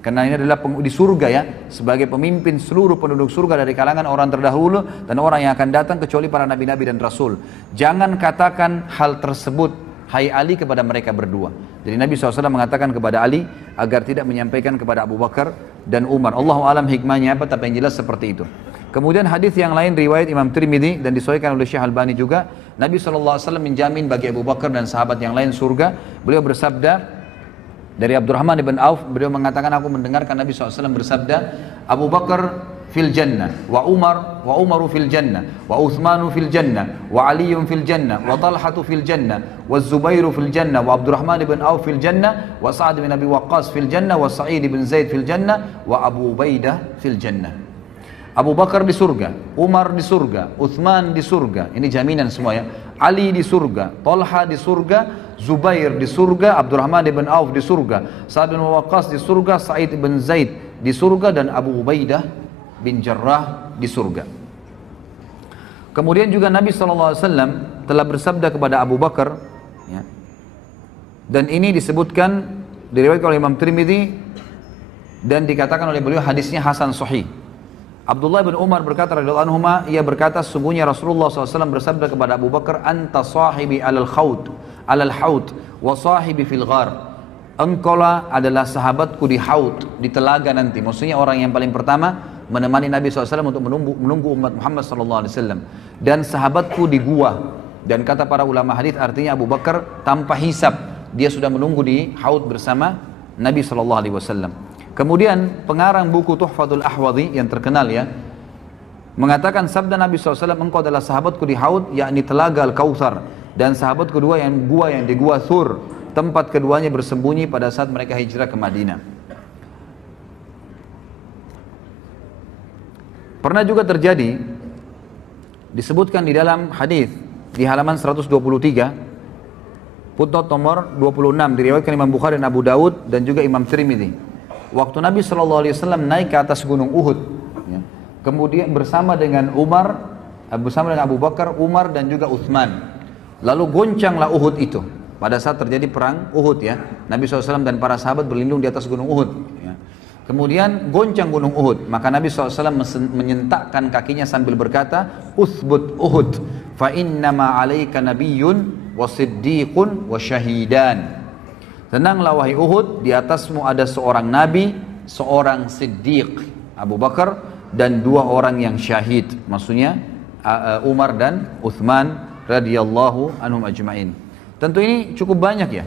Karena ini adalah di surga, ya, sebagai pemimpin seluruh penduduk surga dari kalangan orang terdahulu dan orang yang akan datang, kecuali para nabi-nabi dan rasul. Jangan katakan hal tersebut, hai Ali, kepada mereka berdua. Jadi Nabi SAW mengatakan kepada Ali agar tidak menyampaikan kepada Abu Bakar dan Umar. Allahu alam hikmahnya apa, tapi yang jelas seperti itu. Kemudian hadis yang lain riwayat Imam Tirmidzi dan disahihkan oleh Syekh Albani juga, Nabi SAW menjamin bagi Abu Bakar dan sahabat yang lain surga. Beliau bersabda, dari Abdurrahman ibn Auf, beliau mengatakan, aku mendengarkan Nabi SAW bersabda, Abu Bakar fil jannah, wa Umaru fil jannah, wa Uthmanu fil jannah, wa Aliyun fil jannah, wa Talhatu fil jannah, wa Zubairu fil jannah, wa Abdurrahman ibn Auf fil jannah, wa Sa'ad bin Abi Waqqas fil jannah, wa Sa'id bin Zaid fil jannah, wa Abu Ubaidah fil jannah. Abu Bakar di surga, Umar di surga, Uthman di surga, ini jaminan semua, ya. Ali di surga, Talha di surga, Zubair di surga, Abdurrahman ibn Auf di surga, Sa'ad bin Waqqas di surga, Sa'id bin Zaid di surga, dan Abu Ubaidah bin Jarrah di surga. Kemudian juga Nabi SAW telah bersabda kepada Abu Bakar, ya, dan ini disebutkan, diriwayatkan oleh Imam Tirmidzi dan dikatakan oleh beliau hadisnya hasan sahih. Abdullah bin Umar berkata radhiyallahu anhuma, ia berkata, sungguhnya Rasulullah SAW bersabda kepada Abu Bakar, anta sahibi alal haud wa sahibi fil ghar. Engkaulah adalah sahabatku di haud, di telaga nanti. Maksudnya orang yang paling pertama menemani Nabi SAW untuk menunggu umat Muhammad SAW, dan sahabatku di gua. Dan kata para ulama hadis, artinya Abu Bakar tanpa hisab dia sudah menunggu di haud bersama Nabi SAW. Kemudian pengarang buku Tuhfatul Ahwadhi yang terkenal, ya, mengatakan sabda Nabi SAW, engkau adalah sahabatku di haud, yakni telaga Al-Kautsar, dan sahabat kedua yang di gua Thur, tempat keduanya bersembunyi pada saat mereka hijrah ke Madinah. Pernah juga terjadi, disebutkan di dalam hadis di halaman 123, footnote nomor 26, diriwayatkan Imam Bukhari dan Abu Daud dan juga Imam Tirmidzi. Waktu Nabi SAW naik ke atas gunung Uhud, ya, kemudian bersama dengan Abu Bakar, Umar dan juga Uthman. Lalu goncanglah Uhud itu. Pada saat terjadi perang Uhud, ya, Nabi SAW dan para sahabat berlindung di atas gunung Uhud. Ya. Kemudian goncang gunung Uhud, maka Nabi SAW menyentakkan kakinya sambil berkata, "Uthbut Uhud, fa innama alaika nabiyyun wa siddiqun wa syahidan." Tenanglah wahai Uhud, di atasmu ada seorang nabi, seorang siddiq, Abu Bakar, dan 2 orang yang syahid. Maksudnya Umar dan Uthman radhiyallahu anhum ajma'in. Tentu ini cukup banyak ya,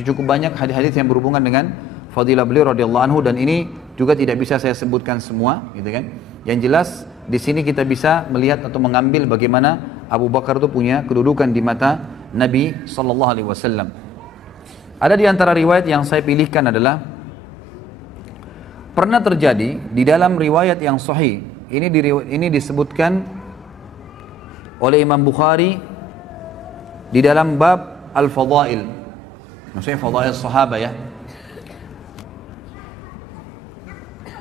cukup banyak hadis-hadis yang berhubungan dengan fadilah beliau radhiyallahu anhu, dan ini juga tidak bisa saya sebutkan semua, gitu kan. Yang jelas di sini kita bisa melihat atau mengambil bagaimana Abu Bakar itu punya kedudukan di mata Nabi sallallahu alaihi wasallam. Ada di antara riwayat yang saya pilihkan adalah pernah terjadi di dalam riwayat yang sahih. Ini disebutkan oleh Imam Bukhari di dalam bab Al-Fadail. Maksudnya Fadail Sahabat, ya.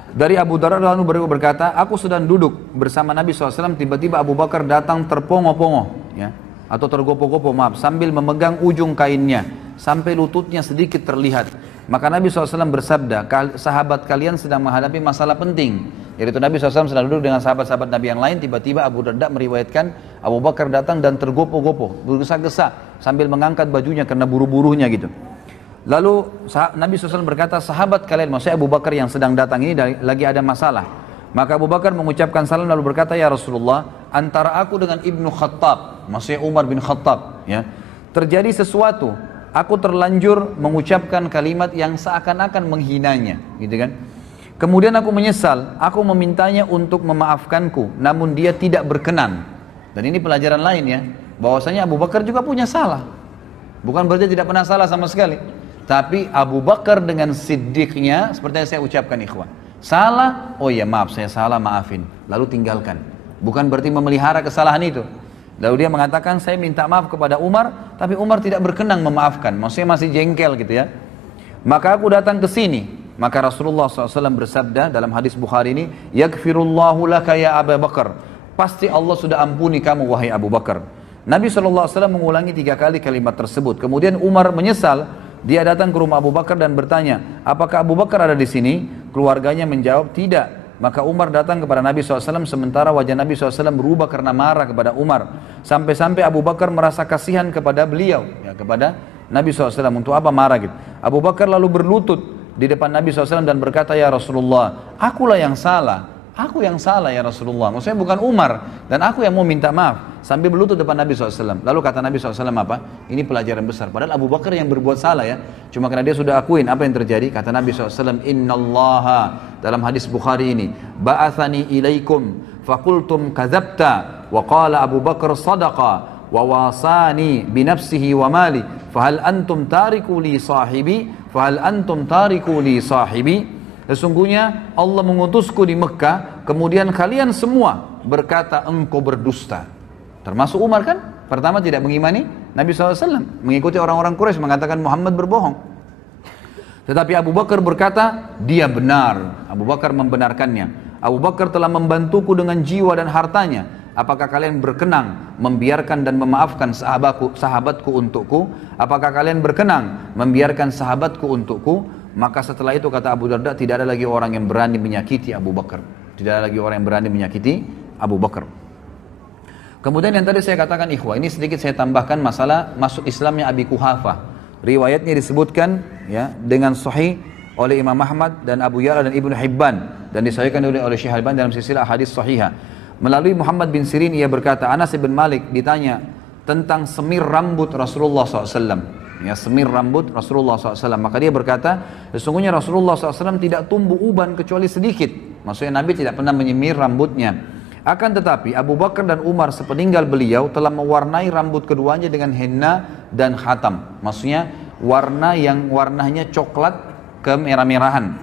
Dari Abu Darda lalu beliau berkata, aku sedang duduk bersama Nabi SAW, tiba-tiba Abu Bakar datang terpongo-pongo, ya, atau tergopo-gopo, sambil memegang ujung kainnya, sampai lututnya sedikit terlihat. Maka Nabi SAW bersabda, sahabat kalian sedang menghadapi masalah penting. Yaitu Nabi SAW sedang duduk dengan sahabat-sahabat Nabi yang lain, tiba-tiba Abu Darda meriwayatkan, Abu Bakar datang dan tergopo-gopo, bergesa-gesa, sambil mengangkat bajunya karena buru-burunya gitu. Lalu Nabi SAW berkata, sahabat kalian, maksudnya Abu Bakar yang sedang datang ini lagi ada masalah. Maka Abu Bakar mengucapkan salam lalu berkata, ya Rasulullah, antara aku dengan Ibnu Khattab, maksudnya Umar bin Khattab, ya, terjadi sesuatu. Aku terlanjur mengucapkan kalimat yang seakan-akan menghinanya, gitu kan. Kemudian aku menyesal, aku memintanya untuk memaafkanku, namun dia tidak berkenan. Dan ini pelajaran lain, ya, bahwasanya Abu Bakar juga punya salah. Bukan berarti tidak pernah salah sama sekali. Tapi Abu Bakar dengan siddiqnya, seperti yang saya ucapkan ikhwan, salah, oh ya maaf saya salah, maafin, lalu tinggalkan. Bukan berarti memelihara kesalahan itu. Lalu dia mengatakan, saya minta maaf kepada Umar, tapi Umar tidak berkenan memaafkan, maksudnya masih jengkel gitu ya. Maka aku datang ke sini, maka Rasulullah SAW bersabda dalam hadis Bukhari ini, yaghfirullahu laka ya Abu Bakar, pasti Allah sudah ampuni kamu wahai Abu Bakar. Nabi SAW mengulangi 3 kali kalimat tersebut. Kemudian Umar menyesal, dia datang ke rumah Abu Bakar dan bertanya, apakah Abu Bakar ada di sini? Keluarganya menjawab, tidak. Maka Umar datang kepada Nabi SAW, sementara wajah Nabi SAW berubah karena marah kepada Umar. Sampai-sampai Abu Bakar merasa kasihan kepada beliau, ya, kepada Nabi SAW. Untuk apa marah gitu? Abu Bakar lalu berlutut di depan Nabi SAW dan berkata, ya Rasulullah, akulah yang salah. Aku yang salah ya Rasulullah, maksudnya bukan Umar, dan aku yang mau minta maaf, sambil berlutut depan Nabi SAW. Lalu kata Nabi SAW apa? Ini pelajaran besar, padahal Abu Bakar yang berbuat salah ya, cuma karena dia sudah akuin apa yang terjadi. Kata Nabi SAW, innallaha, dalam hadis Bukhari ini, ba'athani ilaikum fakultum kadzabta wa qala Abu Bakar sadaqa wa wasani binafsihi wa mali fahal antum tariku li sahibi fahal antum tariku li sahibi. Sesungguhnya Allah mengutusku di Mekah, kemudian kalian semua berkata engkau berdusta. Termasuk Umar kan, pertama tidak mengimani Nabi SAW, mengikuti orang-orang Quraisy mengatakan Muhammad berbohong. Tetapi Abu Bakar berkata, dia benar. Abu Bakar membenarkannya. Abu Bakar telah membantuku dengan jiwa dan hartanya. Apakah kalian berkenan membiarkan dan memaafkan sahabatku untukku? Apakah kalian berkenan membiarkan sahabatku untukku? Maka setelah itu kata Abu Darda, tidak ada lagi orang yang berani menyakiti Abu Bakar. Tidak ada lagi orang yang berani menyakiti Abu Bakar. Kemudian yang tadi saya katakan ikhwah, ini sedikit saya tambahkan masalah masuk Islamnya Abi Quhafah. Riwayatnya disebutkan ya dengan sahih oleh Imam Ahmad dan Abu Ya'la dan Ibnu Hibban, dan disahihkan oleh Syekh Al-Albani dalam silsilah hadis sahihah. Melalui Muhammad bin Sirin ia berkata, Anas bin Malik ditanya tentang semir rambut Rasulullah SAW. Ya, semir rambut Rasulullah SAW. Maka dia berkata, sesungguhnya Rasulullah SAW tidak tumbuh uban kecuali sedikit. Maksudnya Nabi tidak pernah menyemir rambutnya. Akan tetapi Abu Bakar dan Umar sepeninggal beliau telah mewarnai rambut keduanya dengan henna dan khatam. Maksudnya warna yang warnanya coklat kemerah-merahan.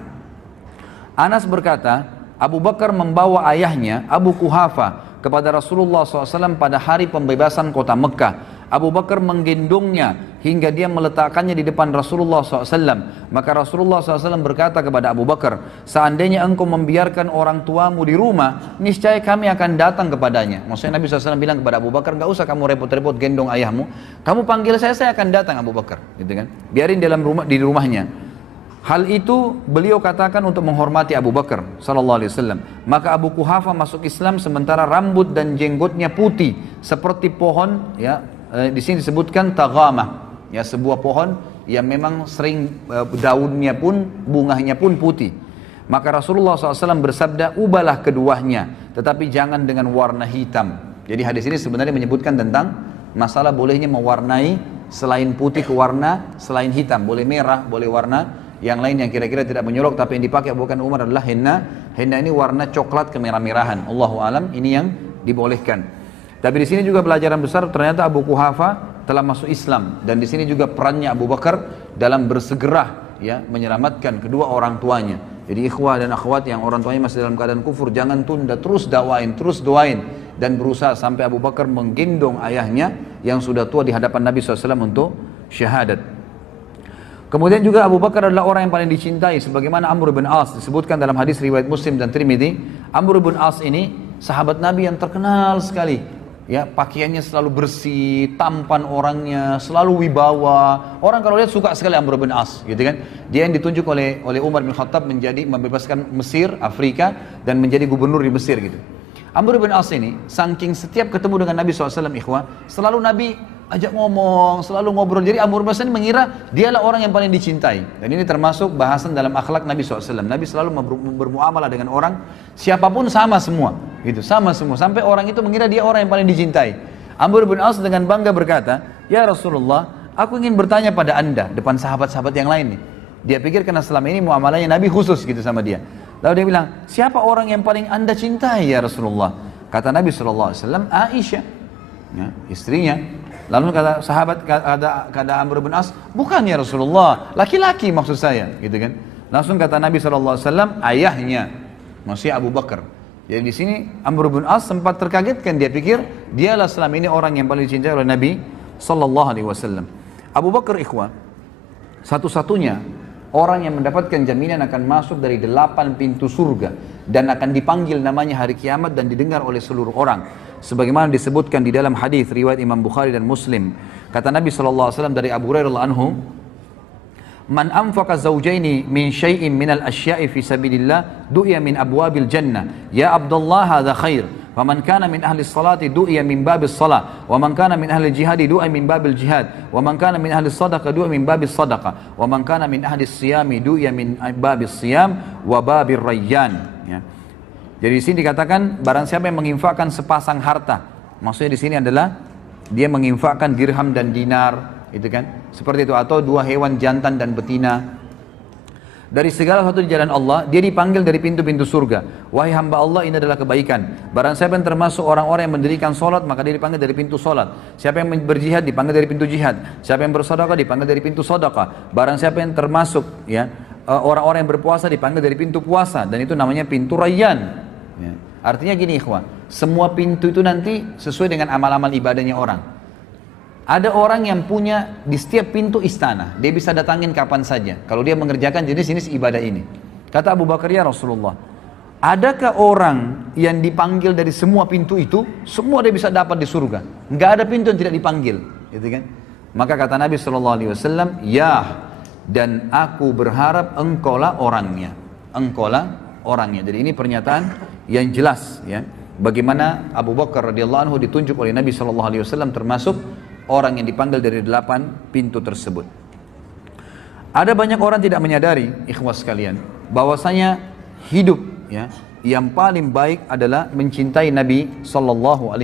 Anas berkata, Abu Bakar membawa ayahnya Abu Quhafa kepada Rasulullah SAW pada hari pembebasan kota Mekah. Abu Bakar menggendongnya hingga dia meletakkannya di depan Rasulullah SAW. Maka Rasulullah SAW berkata kepada Abu Bakar, seandainya engkau membiarkan orang tuamu di rumah, niscaya kami akan datang kepadanya. Maksudnya Nabi SAW bilang kepada Abu Bakar, gak usah kamu repot-repot gendong ayahmu, kamu panggil saya akan datang Abu Bakar, gitu kan? Biarin dalam rumah, di rumahnya. Hal itu beliau katakan untuk menghormati Abu Bakar sallallahu alaihi wasallam. Maka Abu Quhafa masuk Islam sementara rambut dan jenggotnya putih seperti pohon, ya. Di sini disebutkan taghamah, ya, sebuah pohon yang memang sering daunnya pun, bunganya pun putih. Maka Rasulullah SAW bersabda, ubahlah keduanya, tetapi jangan dengan warna hitam. Jadi hadis ini sebenarnya menyebutkan tentang masalah bolehnya mewarnai selain putih ke warna selain hitam. Boleh merah, boleh warna yang lain yang kira-kira tidak menyolok, tapi yang dipakai bukan Umar adalah henna. Henna ini warna coklat kemerah-merahan. Allahu alam, ini yang dibolehkan. Tapi di sini juga pelajaran besar, ternyata Abu Quhafa telah masuk Islam, dan di sini juga perannya Abu Bakar dalam bersegera, ya, menyelamatkan kedua orang tuanya. Jadi ikhwah dan akhwat yang orang tuanya masih dalam keadaan kufur, jangan tunda, terus dakwain, terus doain, dan berusaha sampai Abu Bakar menggendong ayahnya yang sudah tua di hadapan Nabi SAW untuk syahadat. Kemudian juga Abu Bakar adalah orang yang paling dicintai, sebagaimana Amr bin As disebutkan dalam hadis riwayat Muslim dan Tirmidzi. Amr bin As ini sahabat Nabi yang terkenal sekali, ya, pakaiannya selalu bersih, tampan orangnya, selalu wibawa. Orang kalau lihat suka sekali Amr bin As, gitu kan? Dia yang ditunjuk oleh Umar bin Khattab menjadi membebaskan Mesir, Afrika, dan menjadi gubernur di Mesir, gitu. Amr bin As ini, saking setiap ketemu dengan Nabi SAW, ikhwah, selalu Nabi ajak ngomong, selalu ngobrol. Jadi Amr bin As ini mengira dialah orang yang paling dicintai. Dan ini termasuk bahasan dalam akhlak Nabi SAW. Nabi selalu bermuamalah dengan orang, siapapun sama semua, gitu, sama semua. Sampai orang itu mengira dia orang yang paling dicintai. Amr bin As dengan bangga berkata, ya Rasulullah, aku ingin bertanya pada anda, depan sahabat-sahabat yang lain nih. Dia pikir karena selama ini muamalahnya Nabi khusus gitu sama dia. Lalu dia bilang, siapa orang yang paling anda cintai ya Rasulullah? Kata Nabi SAW, Aisyah, ya, istrinya. Lalu kata sahabat, kata Amr bin As, bukan ya Rasulullah, laki-laki maksud saya, gitu kan? Langsung kata Nabi SAW, ayahnya, maksudnya Abu Bakar. Jadi di sini Amr bin As sempat terkagetkan, dia pikir dialah selama ini orang yang paling dicintai oleh Nabi SAW. Abu Bakar, ikhwah, satu-satunya orang yang mendapatkan jaminan akan masuk dari 8 pintu surga dan akan dipanggil namanya hari kiamat dan didengar oleh seluruh orang. Sebagaimana disebutkan di dalam hadis riwayat Imam Bukhari dan Muslim. Kata Nabi SAW dari Abu Hurairah anhu, man anfaqa zawjaini min syai'in minal asya'i fi sabilillah du'iya min abwabil jannah. Ya Abdullah hadha khair. Faman kana min ahli salati du'iya min babis salah. Wa man kana min ahli jihadi du'iya min babil jihad. Wa man kana min ahli sadaqah du'iya min babis sadaqah. Wa man kana min ahli siyami du'iya min babis siyam wa babir rayyan. Ya. Jadi di sini dikatakan barang siapa yang menginfakkan sepasang harta. Maksudnya di sini adalah dia menginfakkan dirham dan dinar, itu kan? Seperti itu, atau 2 hewan jantan dan betina. Dari segala sesuatu di jalan Allah, dia dipanggil dari pintu-pintu surga. Wahai hamba Allah, ini adalah kebaikan. Barang siapa yang termasuk orang-orang yang mendirikan solat, maka dia dipanggil dari pintu solat. Siapa yang berjihad, dipanggil dari pintu jihad. Siapa yang bersedekah, dipanggil dari pintu sedekah. Barang siapa yang termasuk, ya, orang-orang yang berpuasa, dipanggil dari pintu puasa. Dan itu namanya pintu rayyan. Ya. Artinya gini ikhwan, semua pintu itu nanti sesuai dengan amal-amal ibadahnya orang. Ada orang yang punya di setiap pintu istana, dia bisa datangin kapan saja kalau dia mengerjakan jenis-jenis ibadah ini. Kata Abu Bakar, ya Rasulullah, adakah orang yang dipanggil dari semua pintu itu, semua dia bisa dapat di surga? Nggak ada pintu yang tidak dipanggil, gitu kan? Maka kata Nabi SAW, ya, dan aku berharap engkaulah orangnya. Engkaulah orangnya. Jadi ini pernyataan yang jelas, ya, bagaimana Abu Bakar radhiyallahu anhu ditunjuk oleh Nabi SAW termasuk orang yang dipanggil dari 8 pintu tersebut. Ada banyak orang tidak menyadari, ikhwas sekalian, bahwasanya hidup, ya, yang paling baik adalah mencintai Nabi SAW.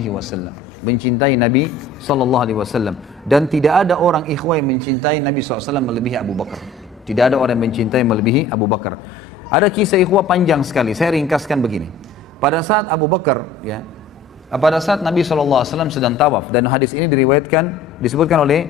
Mencintai Nabi SAW. Dan tidak ada orang ikhwah yang mencintai Nabi SAW melebihi Abu Bakar. Tidak ada orang yang mencintai melebihi Abu Bakar. Ada kisah ikhwah panjang sekali, saya ringkaskan begini. pada saat Abu Bakar, ya, pada saat Nabi SAW sedang tawaf, dan hadis ini disebutkan oleh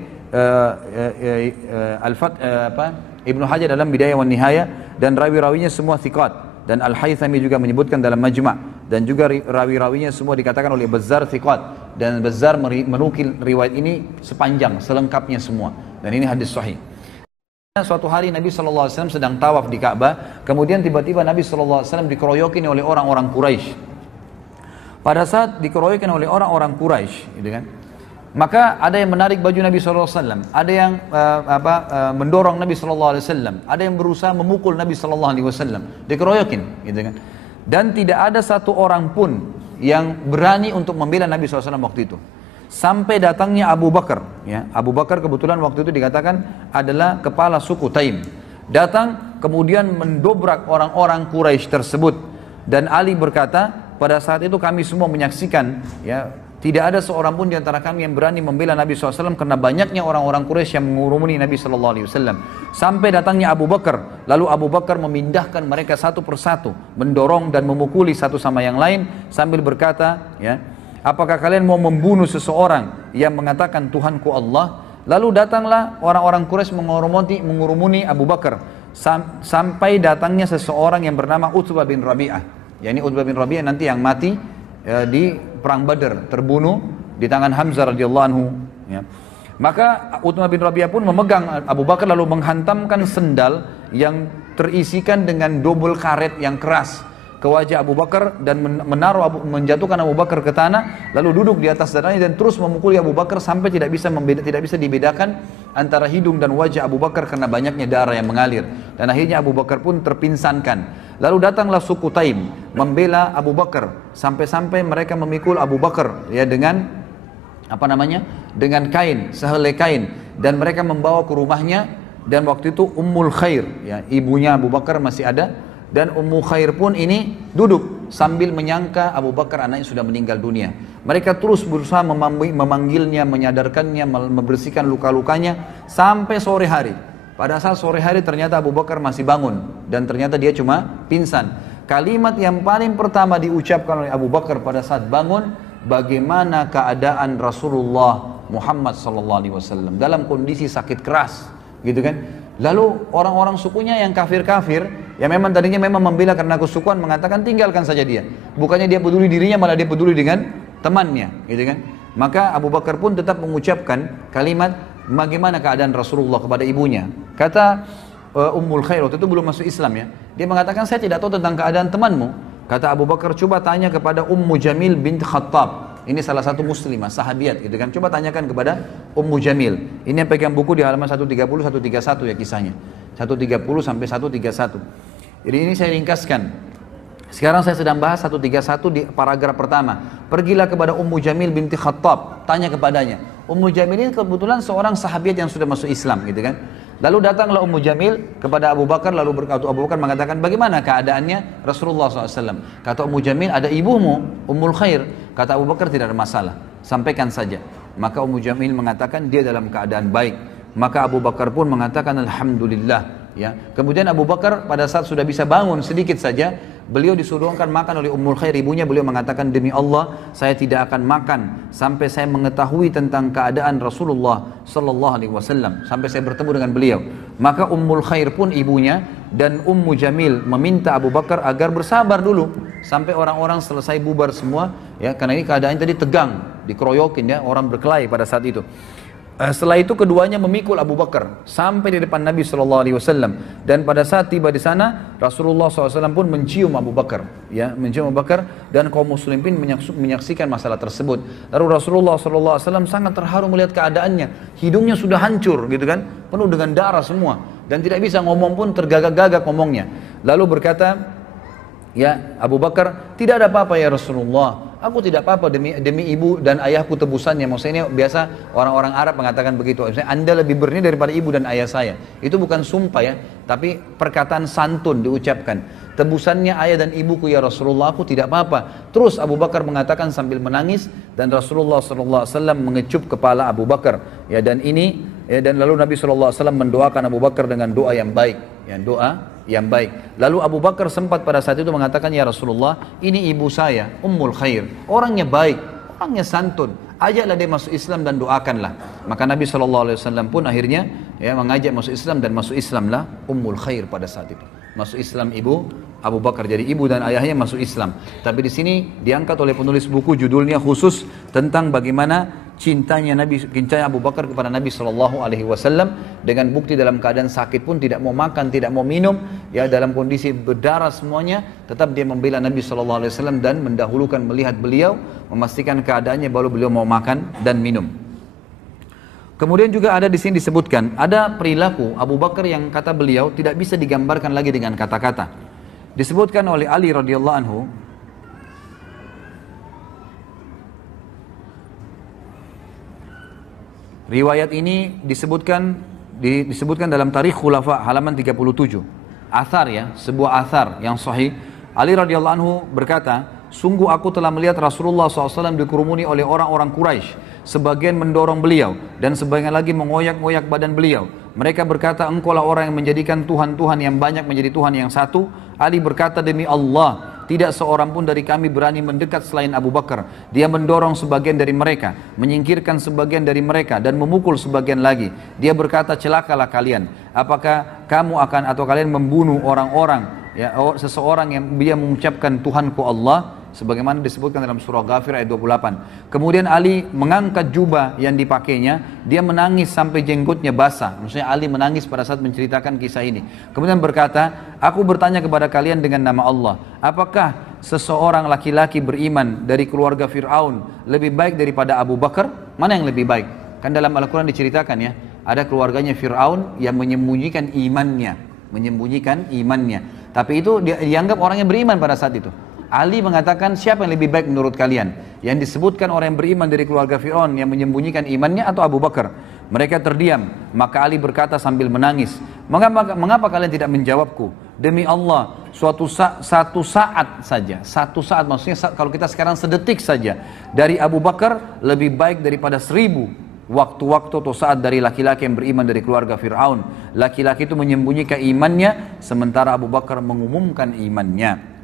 Ibnu Hajar dalam Bidayah wan Nihayah, dan rawi-rawinya semua thiqat, dan Al-Haythami juga menyebutkan dalam Majma', dan juga rawi-rawinya semua dikatakan oleh Bazzar thiqat, dan Bazzar menukil riwayat ini sepanjang, selengkapnya semua, dan ini hadis sahih. Suatu hari Nabi SAW sedang tawaf di Ka'bah, kemudian tiba-tiba Nabi SAW dikeroyokin oleh orang-orang Quraisy. Pada saat dikeroyokin oleh orang-orang Quraisy, gitu kan, maka ada yang menarik baju Nabi SAW, ada yang mendorong Nabi SAW, ada yang berusaha memukul Nabi SAW, dikeroyokin, gitu kan. Dan tidak ada satu orang pun yang berani untuk membela Nabi SAW waktu itu. Sampai datangnya Abu Bakar, ya. Abu Bakar kebetulan waktu itu dikatakan adalah kepala suku Taim. Datang kemudian mendobrak orang-orang Quraisy tersebut, dan Ali berkata, pada saat itu kami semua menyaksikan, ya, tidak ada seorang pun di antara kami yang berani membela Nabi SAW karena banyaknya orang-orang Quraisy yang mengurumuni Nabi SAW. Sampai datangnya Abu Bakar, lalu Abu Bakar memindahkan mereka satu persatu, mendorong dan memukuli satu sama yang lain sambil berkata, ya, apakah kalian mau membunuh seseorang yang mengatakan Tuhanku Allah? Lalu datanglah orang-orang Quraisy mengurumuni Abu Bakar sampai datangnya seseorang yang bernama Utbah bin Rabi'ah. Yani Utbah bin Rabi'ah nanti yang mati di perang Badar, terbunuh di tangan Hamzah radhiyallahu anhu, ya. Maka Utbah bin Rabi'ah pun memegang Abu Bakar lalu menghantamkan sendal yang terisikan dengan double karet yang keras ke wajah Abu Bakar, dan menjatuhkan Abu Bakar ke tanah, lalu duduk di atas dadanya dan terus memukuli Abu Bakar sampai tidak bisa dibedakan antara hidung dan wajah Abu Bakar karena banyaknya darah yang mengalir, dan akhirnya Abu Bakar pun terpinsankan. Lalu datanglah suku Taim membela Abu Bakar, sampai-sampai mereka memikul Abu Bakar, ya, dengan dengan kain, sehelai kain, dan mereka membawa ke rumahnya. Dan waktu itu Ummul Khair, ya, ibunya Abu Bakar masih ada, dan Ummu Khair pun ini duduk sambil menyangka Abu Bakar anaknya sudah meninggal dunia. Mereka terus berusaha memanggilnya, menyadarkannya, membersihkan luka-lukanya sampai sore hari. Pada saat sore hari ternyata Abu Bakar masih bangun, dan ternyata dia cuma pingsan. Kalimat yang paling pertama diucapkan oleh Abu Bakar pada saat bangun, bagaimana keadaan Rasulullah Muhammad SAW dalam kondisi sakit keras, gitu kan. Lalu orang-orang sukunya yang kafir-kafir, yang memang tadinya memang membela karena kesukuan, mengatakan tinggalkan saja dia. Bukannya dia peduli dirinya, malah dia peduli dengan temannya, gitu kan. Maka Abu Bakar pun tetap mengucapkan kalimat, bagaimana keadaan Rasulullah kepada ibunya. Kata Ummul Khair, waktu itu belum masuk Islam, ya. Dia mengatakan, saya tidak tahu tentang keadaan temanmu. Kata Abu Bakar, coba tanya kepada Ummu Jamil bint Khattab. Ini salah satu muslimah, sahabiat, gitu kan. Coba tanyakan kepada Ummu Jamil. Ini yang pegang buku di halaman 130, 131 ya kisahnya. 130 sampai 131. Jadi ini saya ringkaskan. Sekarang saya sedang bahas 131 di paragraf pertama. Pergilah kepada Ummu Jamil binti Khattab, tanya kepadanya. Ummu Jamil ini kebetulan seorang sahabiat yang sudah masuk Islam, gitu kan. Lalu datanglah Ummu Jamil kepada Abu Bakar, lalu berkata, Abu Bakar mengatakan, bagaimana keadaannya Rasulullah SAW? Kata Ummu Jamil, ada ibumu, Ummul Khair. Kata Abu Bakar, tidak ada masalah, sampaikan saja. Maka Ummu Jamil mengatakan, dia dalam keadaan baik. Maka Abu Bakar pun mengatakan, Alhamdulillah. Ya. Kemudian Abu Bakar pada saat sudah bisa bangun sedikit saja, beliau disuruhkan makan oleh Ummul Khair, ibunya. Beliau mengatakan, demi Allah saya tidak akan makan sampai saya mengetahui tentang keadaan Rasulullah Sallallahu Alaihi Wasallam, sampai saya bertemu dengan beliau. Maka Ummul Khair pun ibunya dan Ummu Jamil meminta Abu Bakar agar bersabar dulu sampai orang-orang selesai bubar semua, ya, karena ini keadaan tadi tegang, dikeroyokin, ya, orang berkelahi pada saat itu. Setelah itu keduanya memikul Abu Bakar sampai di depan Nabi SAW, dan pada saat tiba di sana Rasulullah SAW pun mencium Abu Bakar, ya, mencium Abu Bakar, dan kaum muslimin menyaksikan masalah tersebut. Lalu Rasulullah SAW sangat terharu melihat keadaannya, hidungnya sudah hancur, gitu kan, penuh dengan darah semua, dan tidak bisa ngomong pun, tergagak-gagak ngomongnya. Lalu berkata, ya Abu Bakar, tidak ada apa-apa ya Rasulullah, aku tidak apa-apa, demi ibu dan ayahku tebusannya. Maksudnya biasa orang-orang Arab mengatakan begitu. Maksudnya Anda lebih berni daripada ibu dan ayah saya. Itu bukan sumpah, ya, tapi perkataan santun diucapkan. Tebusannya ayah dan ibuku ya Rasulullah, aku tidak apa-apa. Terus Abu Bakar mengatakan sambil menangis, dan Rasulullah SAW mengecup kepala Abu Bakar. Ya, dan ini, ya, dan lalu Nabi SAW mendoakan Abu Bakar dengan doa yang baik. ya, doa yang baik. Lalu Abu Bakar sempat pada saat itu mengatakan, ya Rasulullah, ini ibu saya, Ummul Khair, orangnya baik, orangnya santun, ajaklah dia masuk Islam dan doakanlah. Maka Nabi SAW pun akhirnya ya, mengajak masuk Islam, dan masuk Islamlah Ummul Khair pada saat itu. Masuk Islam ibu Abu Bakar, jadi ibu dan ayahnya masuk Islam. Tapi di sini diangkat oleh penulis buku, judulnya khusus tentang bagaimana cintanya Abu Bakar kepada Nabi SAW, dengan bukti dalam keadaan sakit pun tidak mau makan, tidak mau minum, ya dalam kondisi berdarah semuanya, tetap dia membela Nabi SAW dan mendahulukan melihat beliau, memastikan keadaannya baru beliau mau makan dan minum. Kemudian juga ada di sini disebutkan ada perilaku Abu Bakar yang kata beliau tidak bisa digambarkan lagi dengan kata-kata. Disebutkan oleh Ali radhiyallahu anhu, riwayat ini disebutkan dalam Tarikh Khulafa halaman 37. Athar ya, sebuah athar yang sahih. Ali radhiyallahu anhu berkata, sungguh aku telah melihat Rasulullah SAW dikerumuni oleh orang-orang Quraisy. Sebagian mendorong beliau dan sebagian lagi mengoyak-ngoyak badan beliau. Mereka berkata, engkaulah orang yang menjadikan Tuhan-Tuhan yang banyak menjadi Tuhan yang satu. Ali berkata, demi Allah, tidak seorang pun dari kami berani mendekat selain Abu Bakar. Dia mendorong sebagian dari mereka, menyingkirkan sebagian dari mereka, dan memukul sebagian lagi. Dia berkata, celakalah kalian. Apakah kamu akan atau kalian membunuh orang-orang, ya, seseorang yang dia mengucapkan Tuhanku Allah, sebagaimana disebutkan dalam surah Ghafir ayat 28. Kemudian Ali mengangkat jubah yang dipakainya, dia menangis sampai jenggotnya basah. Maksudnya Ali menangis pada saat menceritakan kisah ini. Kemudian berkata, aku bertanya kepada kalian dengan nama Allah, apakah seseorang laki-laki beriman dari keluarga Fir'aun lebih baik daripada Abu Bakar? Mana yang lebih baik? Kan dalam Al-Quran diceritakan ya, ada keluarganya Fir'aun yang menyembunyikan imannya. Tapi itu dianggap orang yang beriman pada saat itu. Ali mengatakan, siapa yang lebih baik menurut kalian? Yang disebutkan orang yang beriman dari keluarga Fir'aun yang menyembunyikan imannya atau Abu Bakar? Mereka terdiam. Maka Ali berkata sambil menangis, mengapa kalian tidak menjawabku? Demi Allah, satu saat saja, maksudnya kalau kita sekarang sedetik saja, dari Abu Bakar lebih baik daripada 1000 waktu-waktu atau saat dari laki-laki yang beriman dari keluarga Fir'aun. Laki-laki itu menyembunyikan imannya, sementara Abu Bakar mengumumkan imannya.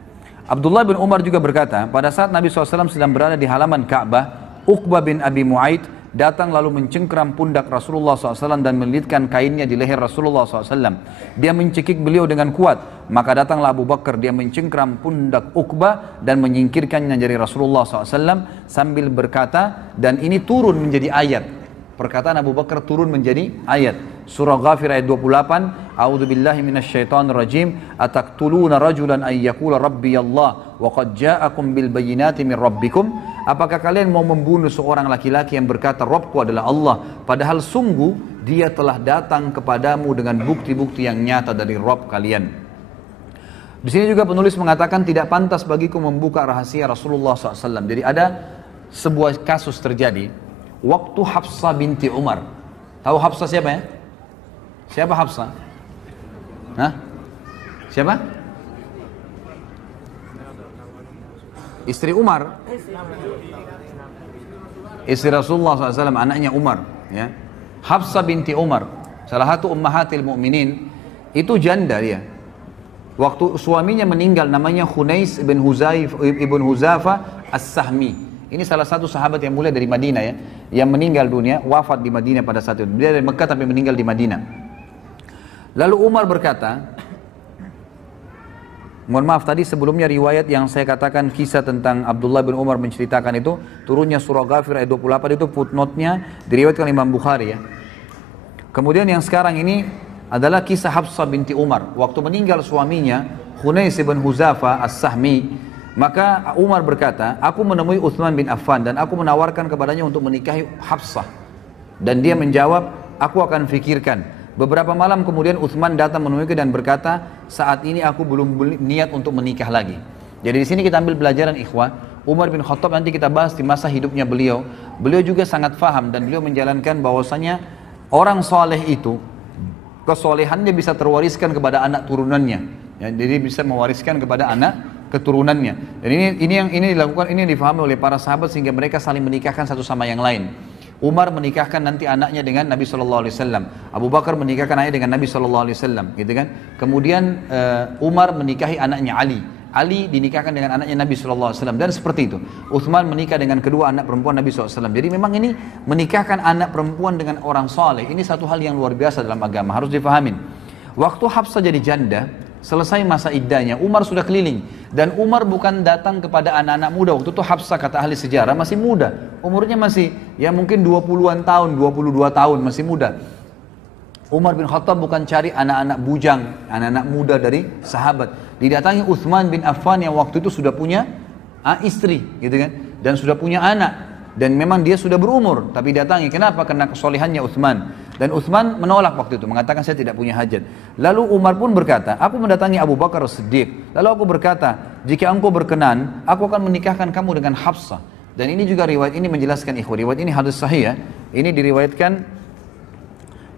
Abdullah bin Umar juga berkata, pada saat Nabi SAW sedang berada di halaman Ka'bah, Uqbah bin Abi Mu'aid datang lalu mencengkram pundak Rasulullah SAW dan melilitkan kainnya di leher Rasulullah SAW. Dia mencekik beliau dengan kuat. Maka datanglah Abu Bakar, dia mencengkram pundak Uqbah dan menyingkirkannya dari Rasulullah SAW sambil berkata, dan ini turun menjadi ayat. Perkataan Abu Bakar turun menjadi ayat. Surah Ghafir ayat 28, A'udzu billahi minasyaitonir rajim, ataqtuluna rajulan ay yaqula rabbi Allah wa qad ja'akum bil bayyinati min rabbikum. Apakah kalian mau membunuh seorang laki-laki yang berkata Rabbku adalah Allah, padahal sungguh dia telah datang kepadamu dengan bukti-bukti yang nyata dari Rabb kalian. Di sini juga penulis mengatakan tidak pantas bagiku membuka rahasia Rasulullah SAW. Jadi ada sebuah kasus terjadi waktu Hafsah binti Umar. Tahu Hafsah siapa ya? Siapa Hafsah? Hah? Siapa? Istri Umar. Istri Rasulullah SAW, anaknya Umar. Ya. Hafsah binti Umar, salah satu ummahatil mu'minin, itu janda dia. Waktu suaminya meninggal, namanya Khunais ibn Huzafa As-Sahmi. Ini salah satu sahabat yang mulia dari Madinah ya, yang meninggal dunia, wafat di Madinah pada saat itu. Dia dari Mekah tapi meninggal di Madinah. Lalu Umar berkata, mohon maaf tadi sebelumnya riwayat yang saya katakan kisah tentang Abdullah bin Umar menceritakan itu, turunnya surah Ghafir ayat 28 itu footnote-nya diriwayatkan Imam Bukhari ya. Kemudian yang sekarang ini adalah kisah Hafsah binti Umar. Waktu meninggal suaminya, Khunais bin Huzafa As-Sahmi, maka Umar berkata, aku menemui Uthman bin Affan dan aku menawarkan kepadanya untuk menikahi Hafsah. Dan dia menjawab, aku akan fikirkan. Beberapa malam kemudian Uthman datang menemuiku dan berkata, saat ini aku belum niat untuk menikah lagi. Jadi di sini kita ambil pelajaran ikhwah. Umar bin Khattab nanti kita bahas di masa hidupnya beliau. Beliau juga sangat faham dan beliau menjalankan bahwasanya orang soleh itu kesolehannya bisa terwariskan kepada anak turunannya. Ya, jadi bisa mewariskan kepada anak keturunannya. Dan ini yang dilakukan, ini yang difahami oleh para sahabat sehingga mereka saling menikahkan satu sama yang lain. Umar menikahkan nanti anaknya dengan Nabi Shallallahu Alaihi Wasallam. Abu Bakar menikahkan anaknya dengan Nabi Shallallahu Alaihi Wasallam, gitu kan? Kemudian Umar menikahi anaknya Ali. Ali dinikahkan dengan anaknya Nabi Shallallahu Alaihi Wasallam dan seperti itu. Uthman menikah dengan kedua anak perempuan Nabi SAW. Jadi memang ini menikahkan anak perempuan dengan orang saleh. Ini satu hal yang luar biasa dalam agama, harus difahamin. Waktu Hafsah jadi janda, selesai masa iddahnya, Umar sudah keliling. Dan Umar bukan datang kepada anak-anak muda. Waktu itu Hafsah, kata ahli sejarah, masih muda. Umurnya masih ya mungkin 20-an tahun, 22 tahun, masih muda. Umar bin Khattab bukan cari anak-anak bujang, anak-anak muda dari sahabat. Didatangi Uthman bin Affan yang waktu itu sudah punya istri, gitu kan? Dan sudah punya anak. Dan memang dia sudah berumur, tapi datangi. Kenapa? Karena kesolehannya Uthman. Dan Uthman menolak waktu itu, mengatakan saya tidak punya hajat. Lalu Umar pun berkata, aku mendatangi Abu Bakar As-Siddiq. Lalu aku berkata, jika engkau berkenan, aku akan menikahkan kamu dengan Hafsah. Dan ini juga riwayat ini menjelaskan riwayat ini hadis sahih ya. Ini diriwayatkan,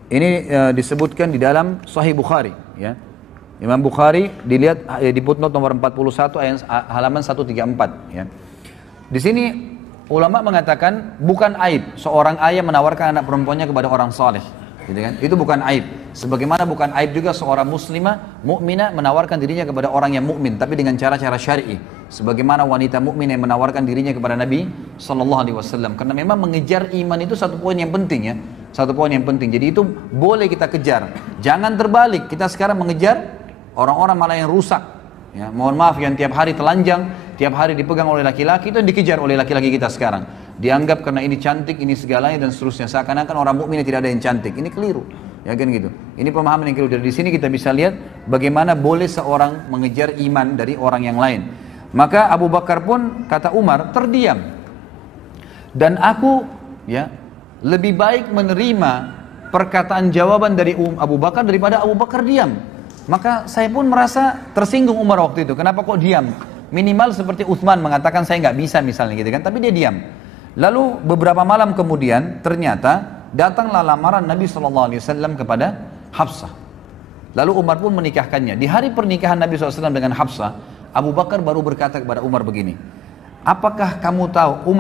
ini disebutkan di dalam Sahih Bukhari ya. Imam Bukhari dilihat di footnote nomor 41 ayat halaman 134 ya. Di sini ulama mengatakan bukan aib seorang ayah menawarkan anak perempuannya kepada orang saleh, gitu kan? Itu bukan aib. Sebagaimana bukan aib juga seorang muslimah, mukminah menawarkan dirinya kepada orang yang mukmin, tapi dengan cara-cara syar'i. Sebagaimana wanita mukmin yang menawarkan dirinya kepada Nabi Sallallahu Alaihi Wasallam. Karena memang mengejar iman itu satu poin yang penting ya, satu poin yang penting. Jadi itu boleh kita kejar. Jangan terbalik. Kita sekarang mengejar orang-orang malah yang rusak. Ya, mohon maaf yang tiap hari telanjang, tiap hari dipegang oleh laki-laki, itu yang dikejar oleh laki-laki kita sekarang. Dianggap karena ini cantik, ini segalanya dan seterusnya. Seakan-akan orang mukmin tidak ada yang cantik. Ini keliru. Ya kan gitu. Ini pemahaman yang keliru. Dari sini kita bisa lihat bagaimana boleh seorang mengejar iman dari orang yang lain. Maka Abu Bakar pun kata Umar terdiam. Dan aku ya lebih baik menerima perkataan jawaban dari Abu Bakar daripada Abu Bakar diam. Maka saya pun merasa tersinggung Umar waktu itu. Kenapa kok diam? Minimal seperti Uthman mengatakan saya nggak bisa misalnya gitu kan. Tapi dia diam. Lalu beberapa malam kemudian ternyata datanglah lamaran Nabi SAW kepada Hafsah. Lalu Umar pun menikahkannya. Di hari pernikahan Nabi SAW dengan Hafsah, Abu Bakar baru berkata kepada Umar begini. Apakah kamu tahu,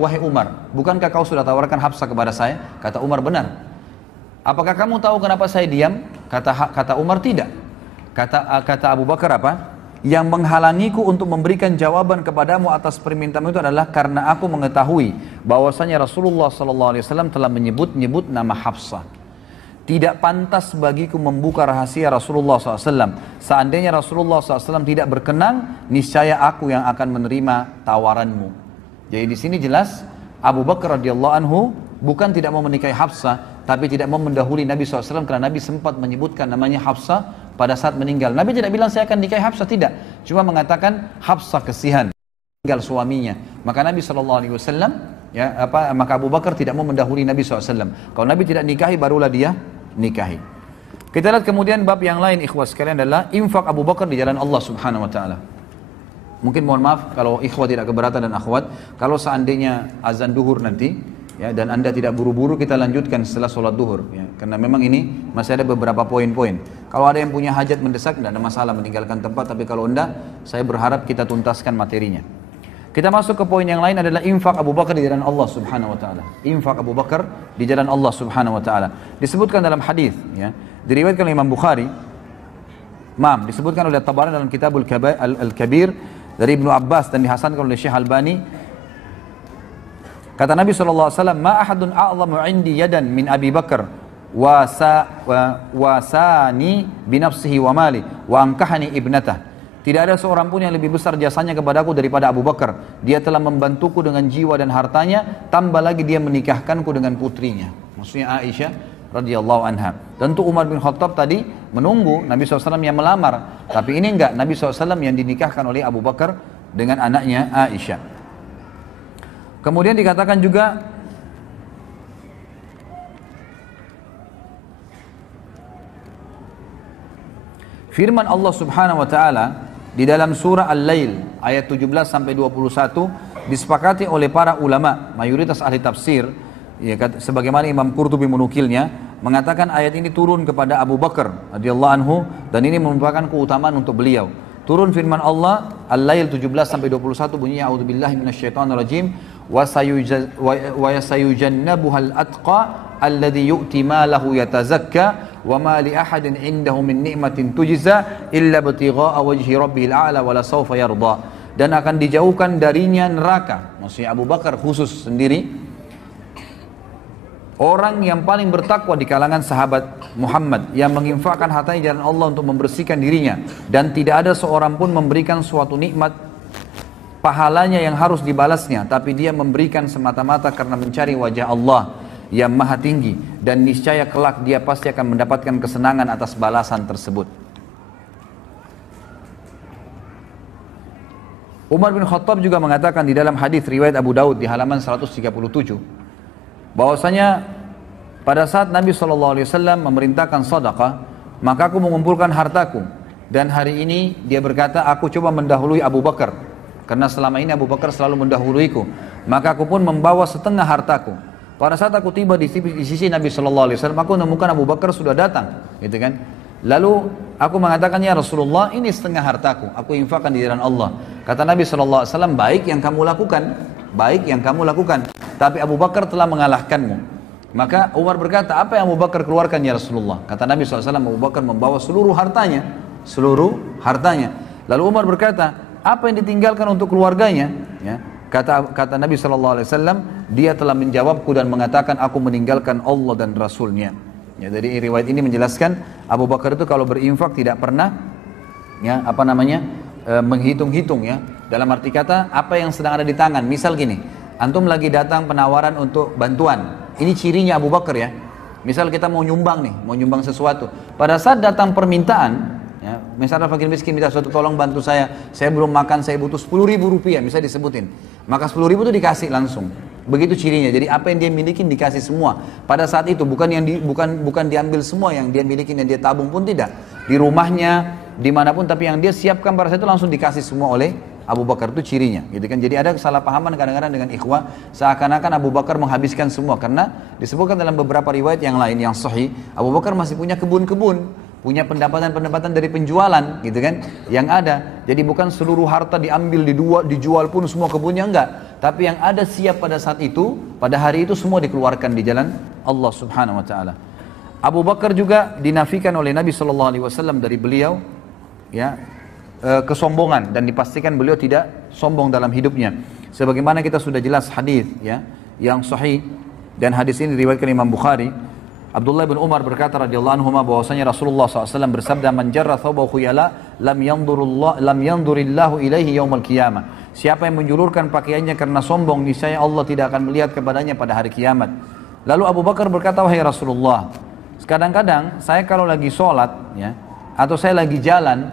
wahai Umar, bukankah kau sudah tawarkan Hafsah kepada saya? Kata Umar, benar. Apakah kamu tahu kenapa saya diam? Kata Umar, tidak. Kata Abu Bakar apa? Yang menghalangiku untuk memberikan jawaban kepadamu atas permintaanmu itu adalah karena aku mengetahui bahwasanya Rasulullah SAW telah menyebut nama Hafsah. Tidak pantas bagiku membuka rahasia Rasulullah SAW. Seandainya Rasulullah SAW tidak berkenan, niscaya aku yang akan menerima tawaranmu. Jadi di sini jelas Abu Bakar radhiyallahu anhu bukan tidak mau menikahi Hafsah, tapi tidak mau mendahului Nabi SAW karena Nabi sempat menyebutkan namanya Hafsah pada saat meninggal. Nabi tidak bilang saya akan nikahi Hafsah, tidak. Cuma mengatakan Hafsah kesihan, meninggal suaminya. Maka Nabi SAW, maka Abu Bakar tidak mau mendahului Nabi SAW. Kalau Nabi tidak nikahi, barulah dia nikahi. Kita lihat kemudian bab yang lain ikhwah sekalian adalah infak Abu Bakar di jalan Allah Subhanahu Wa Taala. Mungkin mohon maaf kalau ikhwah tidak keberatan dan akhwat, kalau seandainya azan duhur nanti, ya, dan anda tidak buru-buru kita lanjutkan setelah sholat duhur ya, karena memang ini masih ada beberapa poin-poin. Kalau ada yang punya hajat mendesak tidak ada masalah meninggalkan tempat, tapi kalau enggak saya berharap kita tuntaskan materinya. Kita masuk ke poin yang lain adalah infak Abu Bakar di jalan Allah Subhanahu Wa Taala. Infak Abu Bakar di jalan Allah Subhanahu Wa Taala disebutkan dalam hadis ya, diriwayatkan oleh Imam Bukhari, disebutkan oleh Tabarani dalam Kitabul Al-Kabir dari Ibnu Abbas dan dihasankan oleh Syekh Albani. Kata Nabi SAW, ma ahadun a'zamu indi yadan min Abi Bakar wasani binafsihi wa mali wa ankahani ibnatah. Tidak ada seorang pun yang lebih besar jasanya kepadaku daripada Abu Bakar. Dia telah membantuku dengan jiwa dan hartanya, tambah lagi dia menikahkanku dengan putrinya. Maksudnya Aisyah radhiyallahu anha. Tentu Umar bin Khattab tadi menunggu Nabi SAW yang melamar. Tapi ini enggak, Nabi SAW yang dinikahkan oleh Abu Bakar dengan anaknya Aisyah. Kemudian dikatakan juga firman Allah Subhanahu Wa Taala di dalam surah Al-Lail ayat 17 sampai 21 disepakati oleh para ulama, mayoritas ahli tafsir, ya, sebagaimana Imam Qurtubi menukilnya, mengatakan ayat ini turun kepada Abu Bakar radhiyallahu anhu dan ini merupakan keutamaan untuk beliau. Turun firman Allah Al-Lail 17 sampai 21 bunyinya a'udzubillahi minasyaitonirrajim wa sayujannabuhal atqa alladhi yu'ti malahu yatazakka wa ma li ahadin indahu min ni'matin tujza illa ibtigha'a wajhi rabbil a'la wa la sawfa yarda. Dan akan dijauhkan darinya neraka. Maksudnya Abu Bakar khusus sendiri, orang yang paling bertakwa di kalangan sahabat Muhammad, yang menginfakkan hartanya jalan Allah untuk membersihkan dirinya, dan tidak ada seorang pun memberikan suatu nikmat pahalanya yang harus dibalasnya, tapi dia memberikan semata-mata karena mencari wajah Allah yang maha tinggi, dan niscaya kelak dia pasti akan mendapatkan kesenangan atas balasan tersebut. Umar bin Khattab juga mengatakan di dalam hadis riwayat Abu Daud di halaman 137 bahwasanya pada saat Nabi SAW memerintahkan sedekah, maka aku mengumpulkan hartaku, dan hari ini dia berkata aku coba mendahului Abu Bakar karena selama ini Abu Bakar selalu mendahuluiku, maka aku pun membawa setengah hartaku. Pada saat aku tiba di sisi Nabi SAW, aku menemukan Abu Bakar sudah datang, gitu kan? Lalu aku mengatakan, ya Rasulullah, ini setengah hartaku, aku infakkan di jalan Allah. Kata Nabi SAW, baik yang kamu lakukan, tapi Abu Bakar telah mengalahkanmu. Maka Umar berkata, apa yang Abu Bakar keluarkan ya Rasulullah? Kata Nabi SAW, Abu Bakar membawa seluruh hartanya. Lalu Umar berkata, apa yang ditinggalkan untuk keluarganya? Ya. Kata Nabi SAW, dia telah menjawabku dan mengatakan aku meninggalkan Allah dan Rasulnya. Ya, dari riwayat ini menjelaskan Abu Bakar itu kalau berinfak tidak pernah menghitung-hitung, ya. Dalam arti kata apa yang sedang ada di tangan. Misal gini, antum lagi datang penawaran untuk bantuan. Ini cirinya Abu Bakar, ya. Misal kita mau nyumbang sesuatu. Pada saat datang permintaan, ya, misalnya fakir miskin minta suatu tolong bantu saya belum makan, saya butuh 10.000 rupiah, misalnya disebutin, maka 10.000 itu dikasih langsung. Begitu cirinya. Jadi apa yang dia miliki dikasih semua pada saat itu, bukan diambil semua yang dia miliki dan dia tabung pun tidak, di rumahnya dimanapun, tapi yang dia siapkan pada saat itu langsung dikasih semua oleh Abu Bakar. Itu cirinya, gitu kan. Jadi ada kesalahpahaman kadang-kadang dengan ikhwah, seakan-akan Abu Bakar menghabiskan semua, karena disebutkan dalam beberapa riwayat yang lain yang sahih, Abu Bakar masih punya kebun-kebun, punya pendapatan-pendapatan dari penjualan, gitu kan, yang ada. Jadi bukan seluruh harta diambil, dijual pun semua kebunnya, enggak. Tapi yang ada siap pada saat itu, pada hari itu semua dikeluarkan di jalan Allah Subhanahu wa taala. Abu Bakar juga dinafikan oleh Nabi SAW dari beliau, ya, kesombongan, dan dipastikan beliau tidak sombong dalam hidupnya. Sebagaimana kita sudah jelas hadis, ya, yang sahih, dan hadis ini diriwayatkan Imam Bukhari. Abdullah bin Umar berkata radhiyallahu anhu bahwasanya Rasulullah SAW bersabda, man jarra thawbahu khuyala lam yandurillahu ilaihi yaumal qiyamah. Siapa yang menjulurkan pakaiannya karena sombong, niscaya Allah tidak akan melihat kepadanya pada hari kiamat. Lalu Abu Bakar berkata, wahai Rasulullah, kadang-kadang saya kalau lagi sholat, ya, atau saya lagi jalan,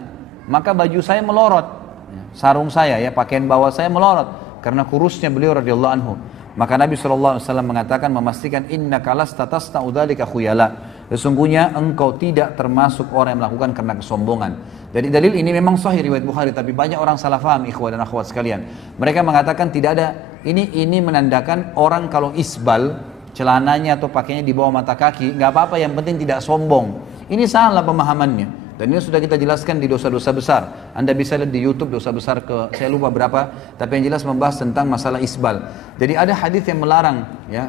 maka baju saya melorot, ya, sarung saya, ya, pakaian bawah saya melorot karena kurusnya beliau radhiyallahu anhu. Maka Nabi SAW mengatakan, memastikan, innaka lasta tasna'u dzalika khuyala. Sesungguhnya engkau tidak termasuk orang yang melakukan karena kesombongan. Jadi dalil ini memang sahih riwayat Bukhari, tapi banyak orang salah faham, ikhwah dan akhwat sekalian. Mereka mengatakan tidak ada, ini menandakan orang kalau isbal, celananya atau pakainya di bawah mata kaki, nggak apa-apa, yang penting tidak sombong. Ini salah pemahamannya. Dan ini sudah kita jelaskan di dosa-dosa besar. Anda bisa lihat di YouTube dosa besar saya lupa berapa, tapi yang jelas membahas tentang masalah isbal. Jadi ada hadis yang melarang, ya,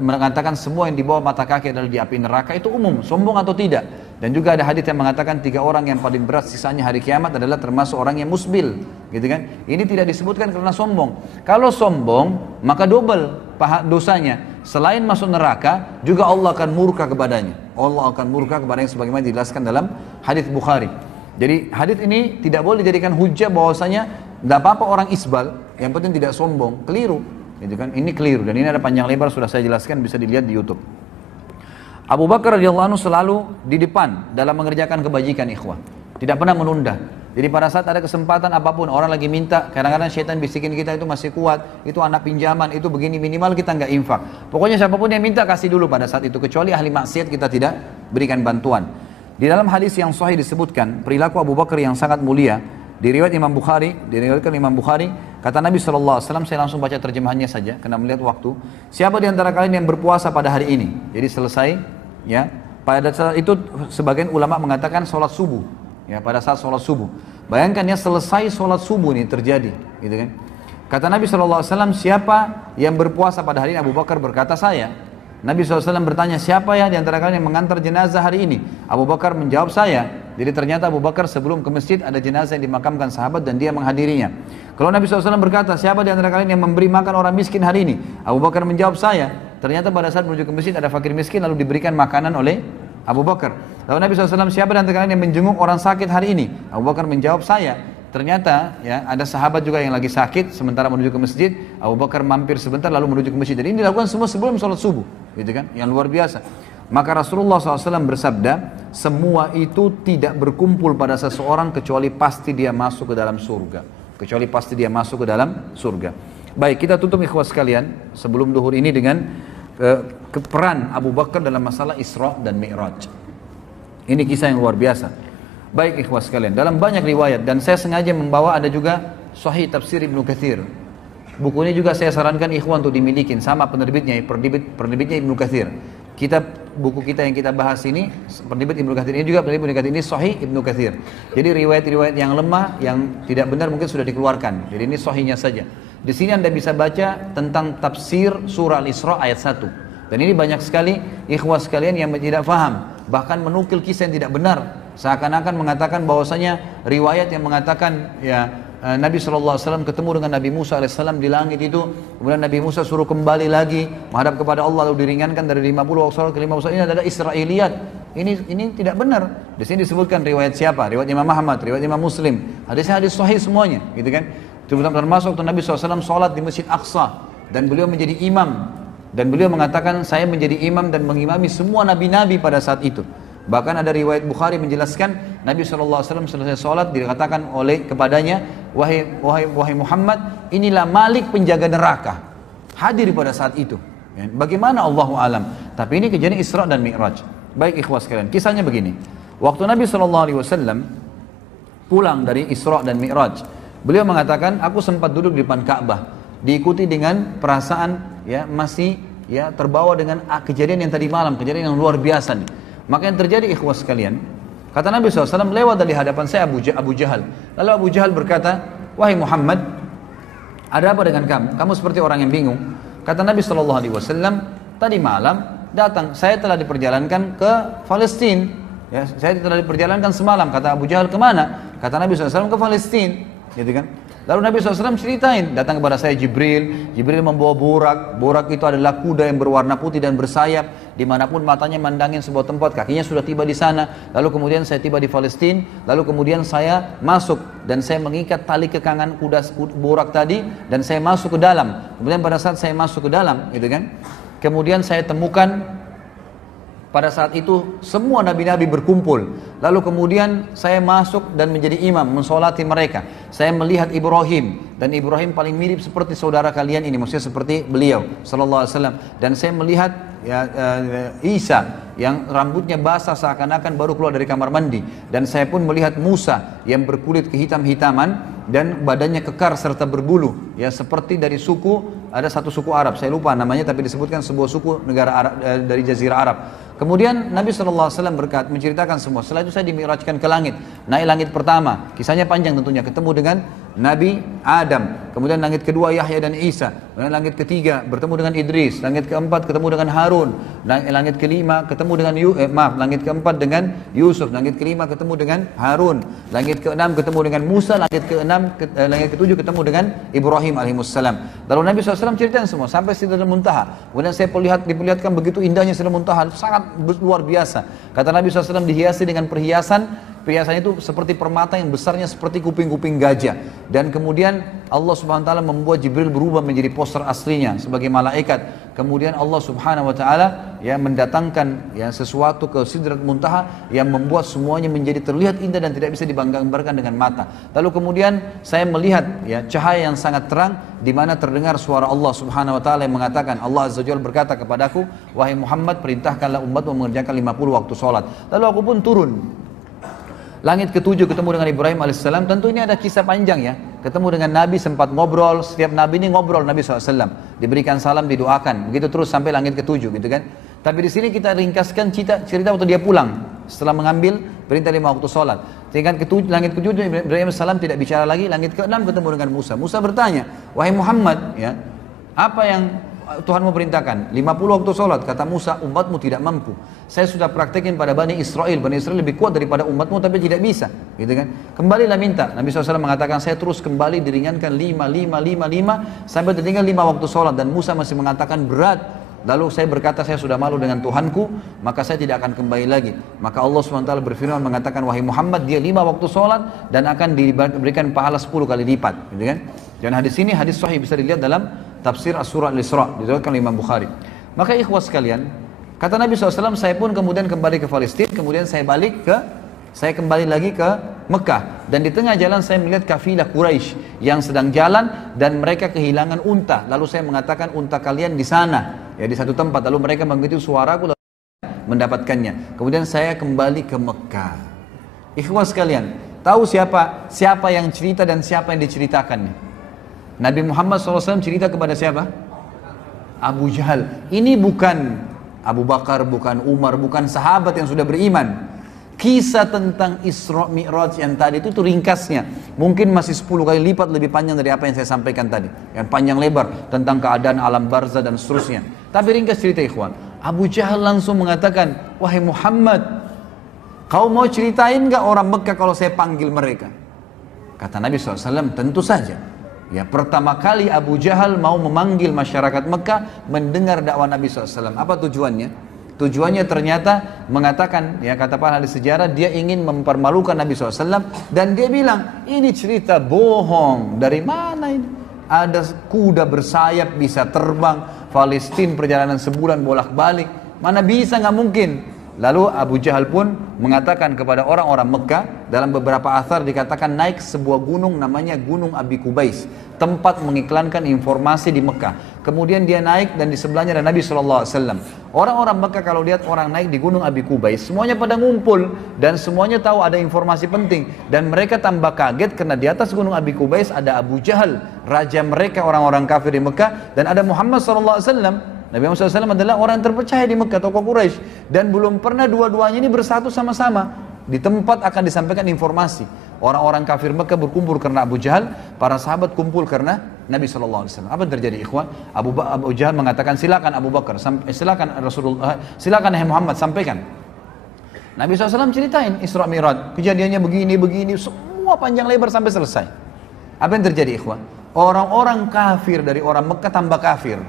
mengatakan semua yang di bawah mata kaki adalah di api neraka, itu umum, sombong atau tidak. Dan juga ada hadis yang mengatakan 3 orang yang paling berat sisanya hari kiamat adalah termasuk orang yang musbil, gitu kan. Ini tidak disebutkan karena sombong. Kalau sombong, maka double dosanya. Selain masuk neraka, juga Allah akan murka kepadanya. Allah akan murka kepadanya sebagaimana dijelaskan dalam hadis Bukhari. Jadi hadis ini tidak boleh dijadikan hujah bahwasanya tidak apa-apa orang isbal, yang penting tidak sombong. Keliru, gitu kan? Ini keliru, dan ini ada panjang lebar sudah saya jelaskan, bisa dilihat di YouTube. Abu Bakar radhiyallahu anhu selalu di depan dalam mengerjakan kebajikan, ikhwah. Tidak pernah menunda. Jadi pada saat ada kesempatan apapun, orang lagi minta, kadang-kadang syaitan bisikin kita itu masih kuat, itu anak pinjaman, itu begini, minimal kita nggak infak. Pokoknya siapapun yang minta kasih dulu pada saat itu, kecuali ahli maksiat kita tidak berikan bantuan. Di dalam hadis yang sahih disebutkan perilaku Abu Bakar yang sangat mulia. Diriwayat Imam Bukhari, diriwayatkan Imam Bukhari, kata Nabi SAW, saya langsung baca terjemahannya saja karena melihat waktu. Siapa di antara kalian yang berpuasa pada hari ini? Jadi selesai, ya. Pada saat itu sebagian ulama mengatakan sholat subuh. Ya, pada saat sholat subuh. Bayangkan ya, selesai sholat subuh ini terjadi, gitu kan. Kata Nabi SAW, siapa yang berpuasa pada hari ini? Abu Bakar berkata, saya. Nabi SAW bertanya, siapa ya di antara kalian yang mengantar jenazah hari ini? Abu Bakar menjawab, saya. Jadi ternyata Abu Bakar sebelum ke masjid ada jenazah yang dimakamkan sahabat dan dia menghadirinya. Kalau Nabi SAW berkata, siapa di antara kalian yang memberi makan orang miskin hari ini? Abu Bakar menjawab, saya. Ternyata pada saat menuju ke masjid ada fakir miskin lalu diberikan makanan oleh Abu Bakar. Lalu Nabi SAW, siapa di antara kalian yang menjenguk orang sakit hari ini? Abu Bakar menjawab, saya. Ternyata ya ada sahabat juga yang lagi sakit sementara menuju ke masjid, Abu Bakar mampir sebentar lalu menuju ke masjid. Jadi ini dilakukan semua sebelum sholat subuh, gitu kan? Yang luar biasa. Maka Rasulullah SAW bersabda, semua itu tidak berkumpul pada seseorang kecuali pasti dia masuk ke dalam surga. Kecuali pasti dia masuk ke dalam surga. Baik, kita tutup ikhwas sekalian sebelum duhur ini dengan peran Abu Bakar dalam masalah Isra dan Mi'raj. Ini kisah yang luar biasa. Baik ikhwas sekalian, dalam banyak riwayat dan saya sengaja membawa ada juga Sahih Tafsir Ibnu Katsir. Buku ini juga saya sarankan ikhwan untuk dimiliki, sama penerbitnya Ibnu Katsir. Buku kita yang kita bahas ini, penerbit Ibnu Katsir ini juga penerbit Ibnu Katsir ini Sahih Ibnu Katsir. Jadi riwayat-riwayat yang lemah, yang tidak benar mungkin sudah dikeluarkan. Jadi ini sahihnya saja. Di sini Anda bisa baca tentang tafsir surah Al-Isra ayat 1. Dan ini banyak sekali ikhwas sekalian yang tidak faham, bahkan menukil kisah yang tidak benar. Seakan-akan mengatakan bahwasanya riwayat yang mengatakan ya Nabi SAW ketemu dengan Nabi Musa AS di langit itu, kemudian Nabi Musa suruh kembali lagi menghadap kepada Allah lalu diringankan dari 50 waktu sholat ke 50 ini adalah Israiliyat. Ini tidak benar. Di sini disebutkan riwayat siapa? Riwayat Imam Ahmad, riwayat Imam Muslim. Hadisnya hadis sahih semuanya, gitu kan? Termasuk waktu Nabi SAW sholat di Masjid Aqsa dan beliau menjadi imam dan beliau mengatakan saya menjadi imam dan mengimami semua nabi-nabi pada saat itu. Bahkan ada riwayat Bukhari menjelaskan Nabi SAW selesai sholat dikatakan oleh kepadanya, wahai Muhammad, inilah Malik penjaga neraka. Hadir pada saat itu. Bagaimana Allahu alam. Tapi ini kejadian Isra dan Mi'raj. Baik ikhwas sekalian, kisahnya begini. Waktu Nabi SAW pulang dari Isra dan Mi'raj, beliau mengatakan, aku sempat duduk di depan Ka'bah, diikuti dengan perasaan ya masih ya terbawa dengan kejadian yang tadi malam, kejadian yang luar biasa nih. Maka yang terjadi ikhwas sekalian, kata Nabi SAW, lewat dari hadapan saya Abu Jahal. Lalu Abu Jahal berkata, wahai Muhammad, ada apa dengan kamu? Kamu seperti orang yang bingung. Kata Nabi SAW, tadi malam datang, saya telah diperjalankan ke Palestina. Ya, saya telah diperjalankan semalam. Kata Abu Jahal, kemana? Kata Nabi SAW, ke Palestina. Gitu kan? Lalu Nabi SAW ceritain, datang kepada saya Jibril membawa burak itu adalah kuda yang berwarna putih dan bersayap, dimanapun matanya mandangin sebuah tempat, kakinya sudah tiba di sana. Lalu kemudian saya tiba di Palestina, lalu kemudian saya masuk dan saya mengikat tali kekangan burak tadi dan saya masuk ke dalam. Kemudian pada saat saya masuk ke dalam, gitu kan, kemudian saya temukan pada saat itu semua nabi-nabi berkumpul. Lalu kemudian saya masuk dan menjadi imam mensolati mereka. Saya melihat Ibrahim dan Ibrahim paling mirip seperti saudara kalian ini, maksudnya seperti beliau sallallahu alaihi wasallam. Dan saya melihat Isa yang rambutnya basah seakan-akan baru keluar dari kamar mandi. Dan saya pun melihat Musa yang berkulit kehitam-hitaman dan badannya kekar serta berbulu, ya seperti dari suku, ada satu suku Arab, saya lupa namanya tapi disebutkan sebuah suku negara Arab, dari Jazirah Arab. Kemudian Nabi SAW menceritakan semua. Setelah itu saya dimi'rajkan ke langit, naik langit pertama, kisahnya panjang tentunya, ketemu dengan Nabi Adam, kemudian langit kedua Yahya dan Isa, kemudian langit ketiga bertemu dengan Idris, langit keempat ketemu dengan Harun, langit kelima ketemu dengan langit keempat dengan Yusuf, langit kelima ketemu dengan Harun, langit keenam ketemu dengan Musa, langit ketujuh ketemu dengan Ibrahim alaihissalam. Lalu Nabi SAW ceritakan semua sampai Sidratul Muntaha. Kemudian saya diperlihatkan begitu indahnya Sidratul Muntaha, sangat luar biasa. Kata Nabi SAW dihiasi dengan perhiasan itu seperti permata yang besarnya seperti kuping-kuping gajah. Dan kemudian Allah Subhanahu wa taala membuat Jibril berubah menjadi poster aslinya sebagai malaikat. Kemudian Allah Subhanahu wa taala ya mendatangkan ya sesuatu ke Sidratul Muntaha yang membuat semuanya menjadi terlihat indah dan tidak bisa digambarkan dengan mata. Lalu kemudian saya melihat ya cahaya yang sangat terang di mana terdengar suara Allah Subhanahu wa taala yang mengatakan, Allah Azza wa Jalla berkata kepadaku, wahai Muhammad, perintahkanlah umatmu mengerjakan 50 waktu sholat. Lalu aku pun turun. Langit ketujuh ketemu dengan Ibrahim alaihissalam. Tentu ini ada kisah panjang ya. Ketemu dengan Nabi, sempat ngobrol. Setiap Nabi ini ngobrol Nabi SAW. Diberikan salam, didoakan. Begitu terus sampai langit ketujuh gitu kan. Tapi di sini kita ringkaskan cerita waktu dia pulang. Setelah mengambil perintah 5 waktu sholat. Langit ketujuh Ibrahim AS tidak bicara lagi, langit keenam ketemu dengan Musa. Musa bertanya, wahai Muhammad, ya, apa yang Tuhan mau perintahkan? 50 waktu sholat. Kata Musa, umatmu tidak mampu. Saya sudah praktekin pada Bani Israel. Bani Israel lebih kuat daripada umatmu tapi tidak bisa. Gitu kan? Kembalilah minta. Nabi SAW mengatakan, saya terus kembali diringankan 5 sampai tertinggal 5 waktu sholat. Dan Musa masih mengatakan berat. Lalu saya berkata, saya sudah malu dengan Tuhanku, maka saya tidak akan kembali lagi. Maka Allah SWT berfirman mengatakan, wahai Muhammad, dia 5 waktu sholat dan akan diberikan pahala 10 kali lipat. Gitu kan? Dan hadis ini hadis sahih, bisa dilihat dalam tafsir As-Surah Al-Isra, diriwayatkan oleh Imam Bukhari. Maka ikhwas sekalian, kata Nabi SAW, saya pun kemudian kembali ke Palestina, kemudian saya kembali lagi ke Mekah. Dan di tengah jalan saya melihat kafilah Quraisy yang sedang jalan dan mereka kehilangan unta. Lalu saya mengatakan, unta kalian di sana, ya di satu tempat. Lalu mereka mengikuti suaraku lalu mendapatkannya. Kemudian saya kembali ke Mekah. Ikhwas sekalian, tahu siapa yang cerita dan siapa yang diceritakan? Nabi Muhammad SAW cerita kepada siapa? Abu Jahal. Ini bukan Abu Bakar, bukan Umar, bukan sahabat yang sudah beriman. Kisah tentang Isra Mi'raj yang tadi itu ringkasnya. Mungkin masih 10 kali lipat lebih panjang dari apa yang saya sampaikan tadi. Yang panjang lebar tentang keadaan alam barzah dan seterusnya. Tapi ringkas cerita ikhwan. Abu Jahal langsung mengatakan, wahai Muhammad, kau mau ceritain gak orang Mekah kalau saya panggil mereka? Kata Nabi SAW, tentu saja. Ya, pertama kali Abu Jahal mau memanggil masyarakat Mekah mendengar dakwah Nabi SAW. Apa tujuannya? Tujuannya ternyata mengatakan, ya kata para ahli sejarah, dia ingin mempermalukan Nabi SAW. Dan dia bilang, ini cerita bohong. Dari mana ini? Ada kuda bersayap bisa terbang, Palestina perjalanan sebulan bolak-balik. Mana bisa, nggak mungkin. Lalu Abu Jahal pun mengatakan kepada orang-orang Mekah, dalam beberapa athar dikatakan naik sebuah gunung namanya Gunung Abi Kubais, tempat mengiklankan informasi di Mekah. Kemudian dia naik dan di sebelahnya ada Nabi SAW. Orang-orang Mekah kalau lihat orang naik di Gunung Abi Kubais, semuanya pada ngumpul dan semuanya tahu ada informasi penting. Dan mereka tambah kaget karena di atas Gunung Abi Kubais ada Abu Jahal, raja mereka orang-orang kafir di Mekah, dan ada Muhammad SAW. Nabi Muhammad SAW adalah orang yang terpercaya di Mekah, tokoh Quraisy, dan belum pernah dua-duanya ini bersatu sama-sama di tempat akan disampaikan informasi. Orang-orang kafir Mekah berkumpul karena Abu Jahal, para sahabat kumpul karena Nabi SAW. Apa yang terjadi ikhwan? Abu Jahal mengatakan, silakan Abu Bakar, silakan Rasulullah, silakan Muhammad sampaikan. Nabi SAW ceritain Isra Mi'raj, kejadiannya begini, semua panjang lebar sampai selesai. Apa yang terjadi ikhwan? Orang-orang kafir dari orang Mekah tambah kafir.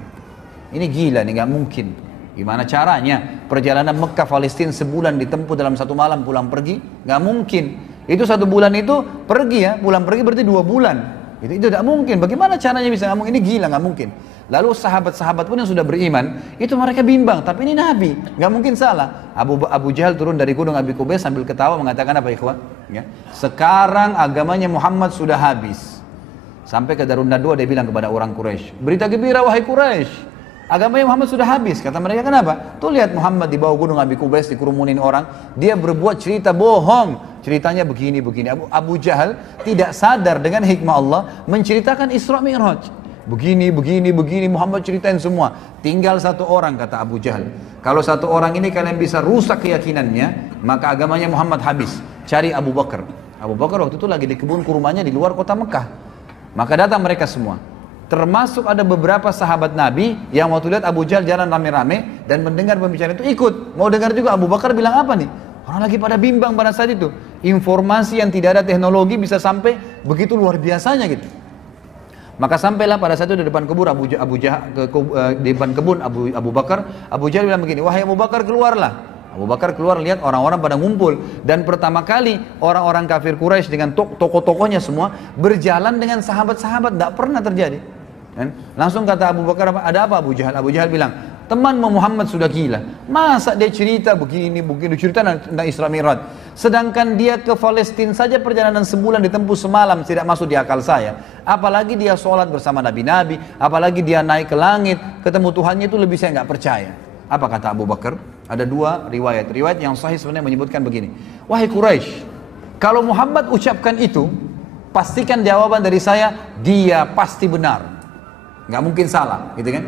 Ini gila nih, nggak mungkin. Gimana caranya? Perjalanan Mekah Palestina sebulan ditempuh dalam satu malam pulang pergi? Nggak mungkin. Itu satu bulan itu pergi ya, pulang pergi berarti 2 bulan. Itu tidak mungkin. Bagaimana caranya bisa nggak mungkin? Ini gila, nggak mungkin. Lalu sahabat-sahabat pun yang sudah beriman, itu mereka bimbang. Tapi ini Nabi, nggak mungkin salah. Abu Jahal turun dari gunung Abi Kubais sambil ketawa mengatakan apa ikhwan? Ya. Sekarang agamanya Muhammad sudah habis. Sampai ke Darun Nadwa dia bilang kepada orang Quraisy, berita gembira wahai Quraisy. Agamanya Muhammad sudah habis. Kata mereka, kenapa? Tuh lihat Muhammad di bawah gunung Abi Kubais dikerumunin orang. Dia berbuat cerita bohong. Ceritanya begini. Abu Jahal tidak sadar dengan hikmah Allah menceritakan Isra Mi'raj. Begini. Muhammad ceritain semua. Tinggal satu orang, kata Abu Jahal. Kalau satu orang ini kalian bisa rusak keyakinannya, maka agamanya Muhammad habis. Cari Abu Bakar. Abu Bakar waktu itu lagi di kebun kurmanya di luar kota Mekah. Maka datang mereka semua. Termasuk ada beberapa sahabat Nabi yang waktu lihat Abu Jahal jalan rame-rame dan mendengar pembicaraan itu ikut. Mau dengar juga. Abu Bakar bilang apa nih? Orang lagi pada bimbang pada saat itu. Informasi yang tidak ada teknologi bisa sampai begitu luar biasanya gitu. Maka sampailah pada saat itu di depan kebun di depan kebun Abu Bakar. Abu Jahal bilang begini, wahai Abu Bakar keluarlah. Abu Bakar keluar, lihat orang-orang pada ngumpul. Dan pertama kali orang-orang kafir Quraisy dengan tokoh-tokohnya semua berjalan dengan sahabat-sahabat. Tidak pernah terjadi. Dan langsung kata Abu Bakar, ada apa Abu Jahal? Abu Jahal bilang, temanmu Muhammad sudah gila. Masa dia cerita begini, cerita tentang Isra Mi'raj. Sedangkan dia ke Palestina saja perjalanan sebulan ditempuh semalam, tidak masuk di akal saya. Apalagi dia sholat bersama Nabi-Nabi, apalagi dia naik ke langit, ketemu Tuhannya, itu lebih saya nggak percaya. Apa kata Abu Bakar? Ada 2 riwayat. Riwayat yang sahih sebenarnya menyebutkan begini. Wahai Quraisy, kalau Muhammad ucapkan itu, pastikan jawaban dari saya, dia pasti benar. Nggak mungkin salah, gitu kan?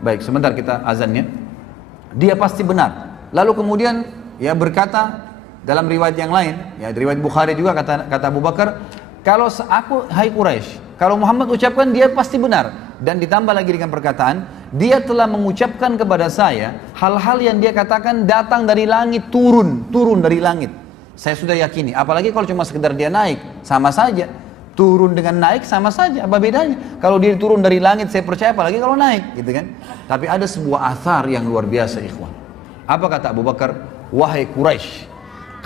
Baik, sebentar kita azannya. Dia pasti benar. Lalu kemudian ya berkata, Dalam riwayat yang lain, ya riwayat Bukhari juga kata Abu Bakar, kalau aku, hai Quraisy, kalau Muhammad ucapkan dia pasti benar. Dan ditambah lagi dengan perkataan, dia telah mengucapkan kepada saya hal-hal yang dia katakan datang dari langit, turun dari langit. Saya sudah yakini, apalagi kalau cuma sekedar dia naik, sama saja. Turun dengan naik sama saja, apa bedanya? Kalau dia turun dari langit saya percaya, apalagi kalau naik, gitu kan? Tapi ada sebuah athar yang luar biasa, ikhwan. Apa kata Abu Bakar? Wahai Quraisy,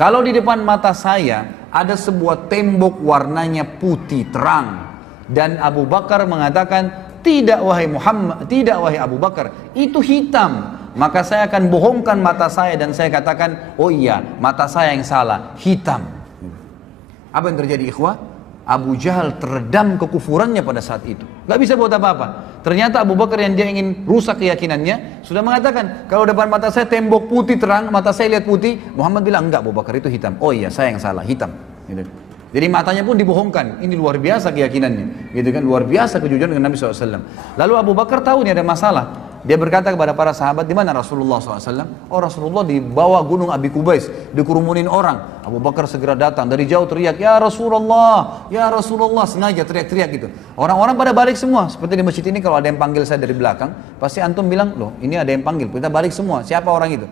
kalau di depan mata saya ada sebuah tembok warnanya putih terang, dan Abu Bakar mengatakan, tidak wahai Muhammad, tidak wahai Abu Bakar, itu hitam. Maka saya akan bohongkan mata saya dan saya katakan, oh iya, mata saya yang salah, hitam. Apa yang terjadi, ikhwah? Abu Jahal teredam kekufurannya pada saat itu. Gak bisa buat apa-apa. Ternyata Abu Bakar yang dia ingin rusak keyakinannya sudah mengatakan, kalau depan mata saya tembok putih terang, mata saya lihat putih. Muhammad bilang, enggak Abu Bakar, itu hitam. Oh iya, saya yang salah, hitam. Gitu. Jadi matanya pun dibohongkan. Ini luar biasa keyakinannya, gitu kan? Luar biasa kejujuran dengan Nabi SAW. Lalu Abu Bakar tahu ini ada masalah. Dia berkata kepada para sahabat, di mana Rasulullah SAW? Oh, Rasulullah di bawah gunung Abi Kubais, dikerumunin orang. Abu Bakar segera datang dari jauh teriak, ya Rasulullah, ya Rasulullah, sengaja teriak-teriak gitu. Orang-orang pada balik semua. Seperti di masjid ini kalau ada yang panggil saya dari belakang, pasti antum bilang, loh ini ada yang panggil, kita balik semua. Siapa orang itu?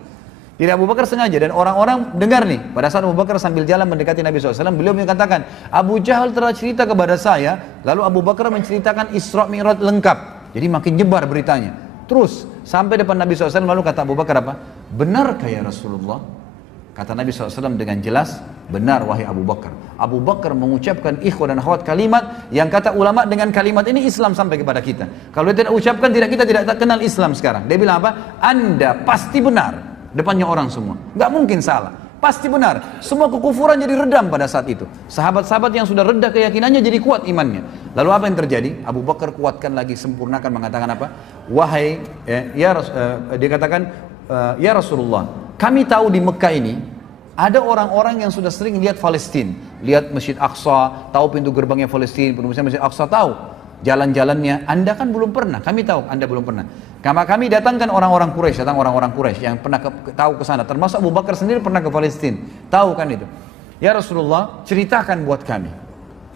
Tidak, Abu Bakar sengaja, dan orang-orang dengar nih. Pada saat Abu Bakar sambil jalan mendekati Nabi SAW, beliau mengatakan, Abu Jahal telah cerita kepada saya. Lalu Abu Bakar menceritakan Isra Mi'raj lengkap. Jadi makin nyebar beritanya. Terus sampai depan Nabi SAW, lalu kata Abu Bakar apa? Benarkah ya Rasulullah? Kata Nabi SAW dengan jelas, benar wahai Abu Bakar. Abu Bakar mengucapkan ikhwan dan akhwat kalimat yang kata ulama dengan kalimat ini Islam sampai kepada kita. Kalau dia tidak ucapkan, kita tidak kenal Islam sekarang. Dia bilang apa? Anda pasti benar. Depannya orang semua, nggak mungkin salah, pasti benar. Semua kekufuran jadi redam pada saat itu. Sahabat-sahabat yang sudah reda keyakinannya jadi kuat imannya. Lalu apa yang terjadi? Abu Bakar kuatkan lagi, sempurnakan, mengatakan apa? Wahai, dia katakan, ya Rasulullah, kami tahu di Mekah ini ada orang-orang yang sudah sering lihat Palestina, lihat Masjid Aqsa, tahu pintu gerbangnya Palestina, penulisnya Masjid Aqsa, tahu jalan-jalannya. Anda kan belum pernah, kami tahu Anda belum pernah. Karena kami datangkan orang-orang Quraisy, yang pernah tahu ke sana, termasuk Abu Bakar sendiri pernah ke Palestina, tahu kan itu. Ya Rasulullah, ceritakan buat kami.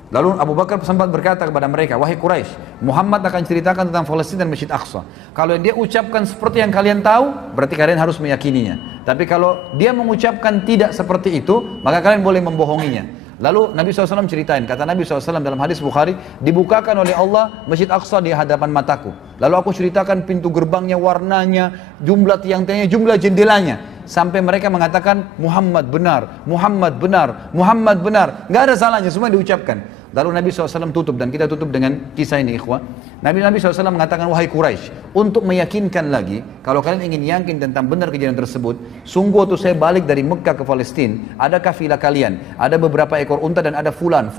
Lalu Abu Bakar sempat berkata kepada mereka, wahai Quraisy, Muhammad akan ceritakan tentang Palestina dan Masjid Aqsa. Kalau dia ucapkan seperti yang kalian tahu, berarti kalian harus meyakininya. Tapi kalau dia mengucapkan tidak seperti itu, maka kalian boleh membohonginya. Lalu Nabi SAW ceritain, kata Nabi SAW dalam hadis Bukhari, dibukakan oleh Allah Masjid Aqsa di hadapan mataku. Lalu aku ceritakan pintu gerbangnya, warnanya, jumlah tiang-tiangnya, jumlah jendelanya. Sampai mereka mengatakan, Muhammad benar, Muhammad benar, Muhammad benar. Nggak ada salahnya, semua diucapkan. Lalu Nabi SAW tutup, dan kita tutup dengan kisah ini ikhwah. Nabi SAW mengatakan, wahai Quraisy, untuk meyakinkan lagi, kalau kalian ingin yakin tentang benar kejadian tersebut, sungguh waktu saya balik dari Mekah ke Palestina, ada kafilah kalian, ada beberapa ekor unta dan ada fulan,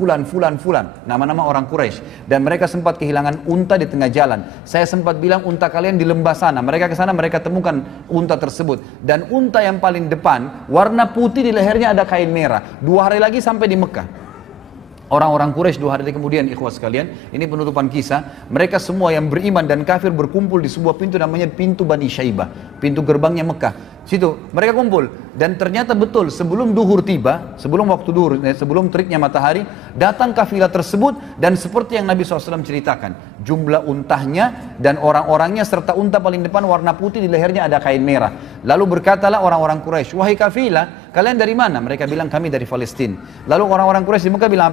nama-nama orang Quraisy, dan mereka sempat kehilangan unta di tengah jalan. Saya sempat bilang unta kalian di lembah sana, mereka ke sana, mereka temukan unta tersebut, dan unta yang paling depan warna putih, di lehernya ada kain merah. 2 hari lagi sampai di Mekah. Orang-orang Quraisy 2 hari kemudian, ikhwah sekalian, ini penutupan kisah, mereka semua yang beriman dan kafir berkumpul di sebuah pintu namanya pintu Bani Syaibah, pintu gerbangnya Mekah. Situ mereka kumpul, dan ternyata betul sebelum duhur tiba, sebelum waktu duhur, sebelum teriknya matahari, datang kafilah tersebut, dan seperti yang Nabi SAW ceritakan, jumlah untahnya dan orang-orangnya serta unta paling depan warna putih, di lehernya ada kain merah. Lalu berkatalah orang-orang Quraisy, wahai kafilah, kalian dari mana? Mereka bilang kami dari Palestina. Lalu orang-orang Quraisy di Mekah bilang,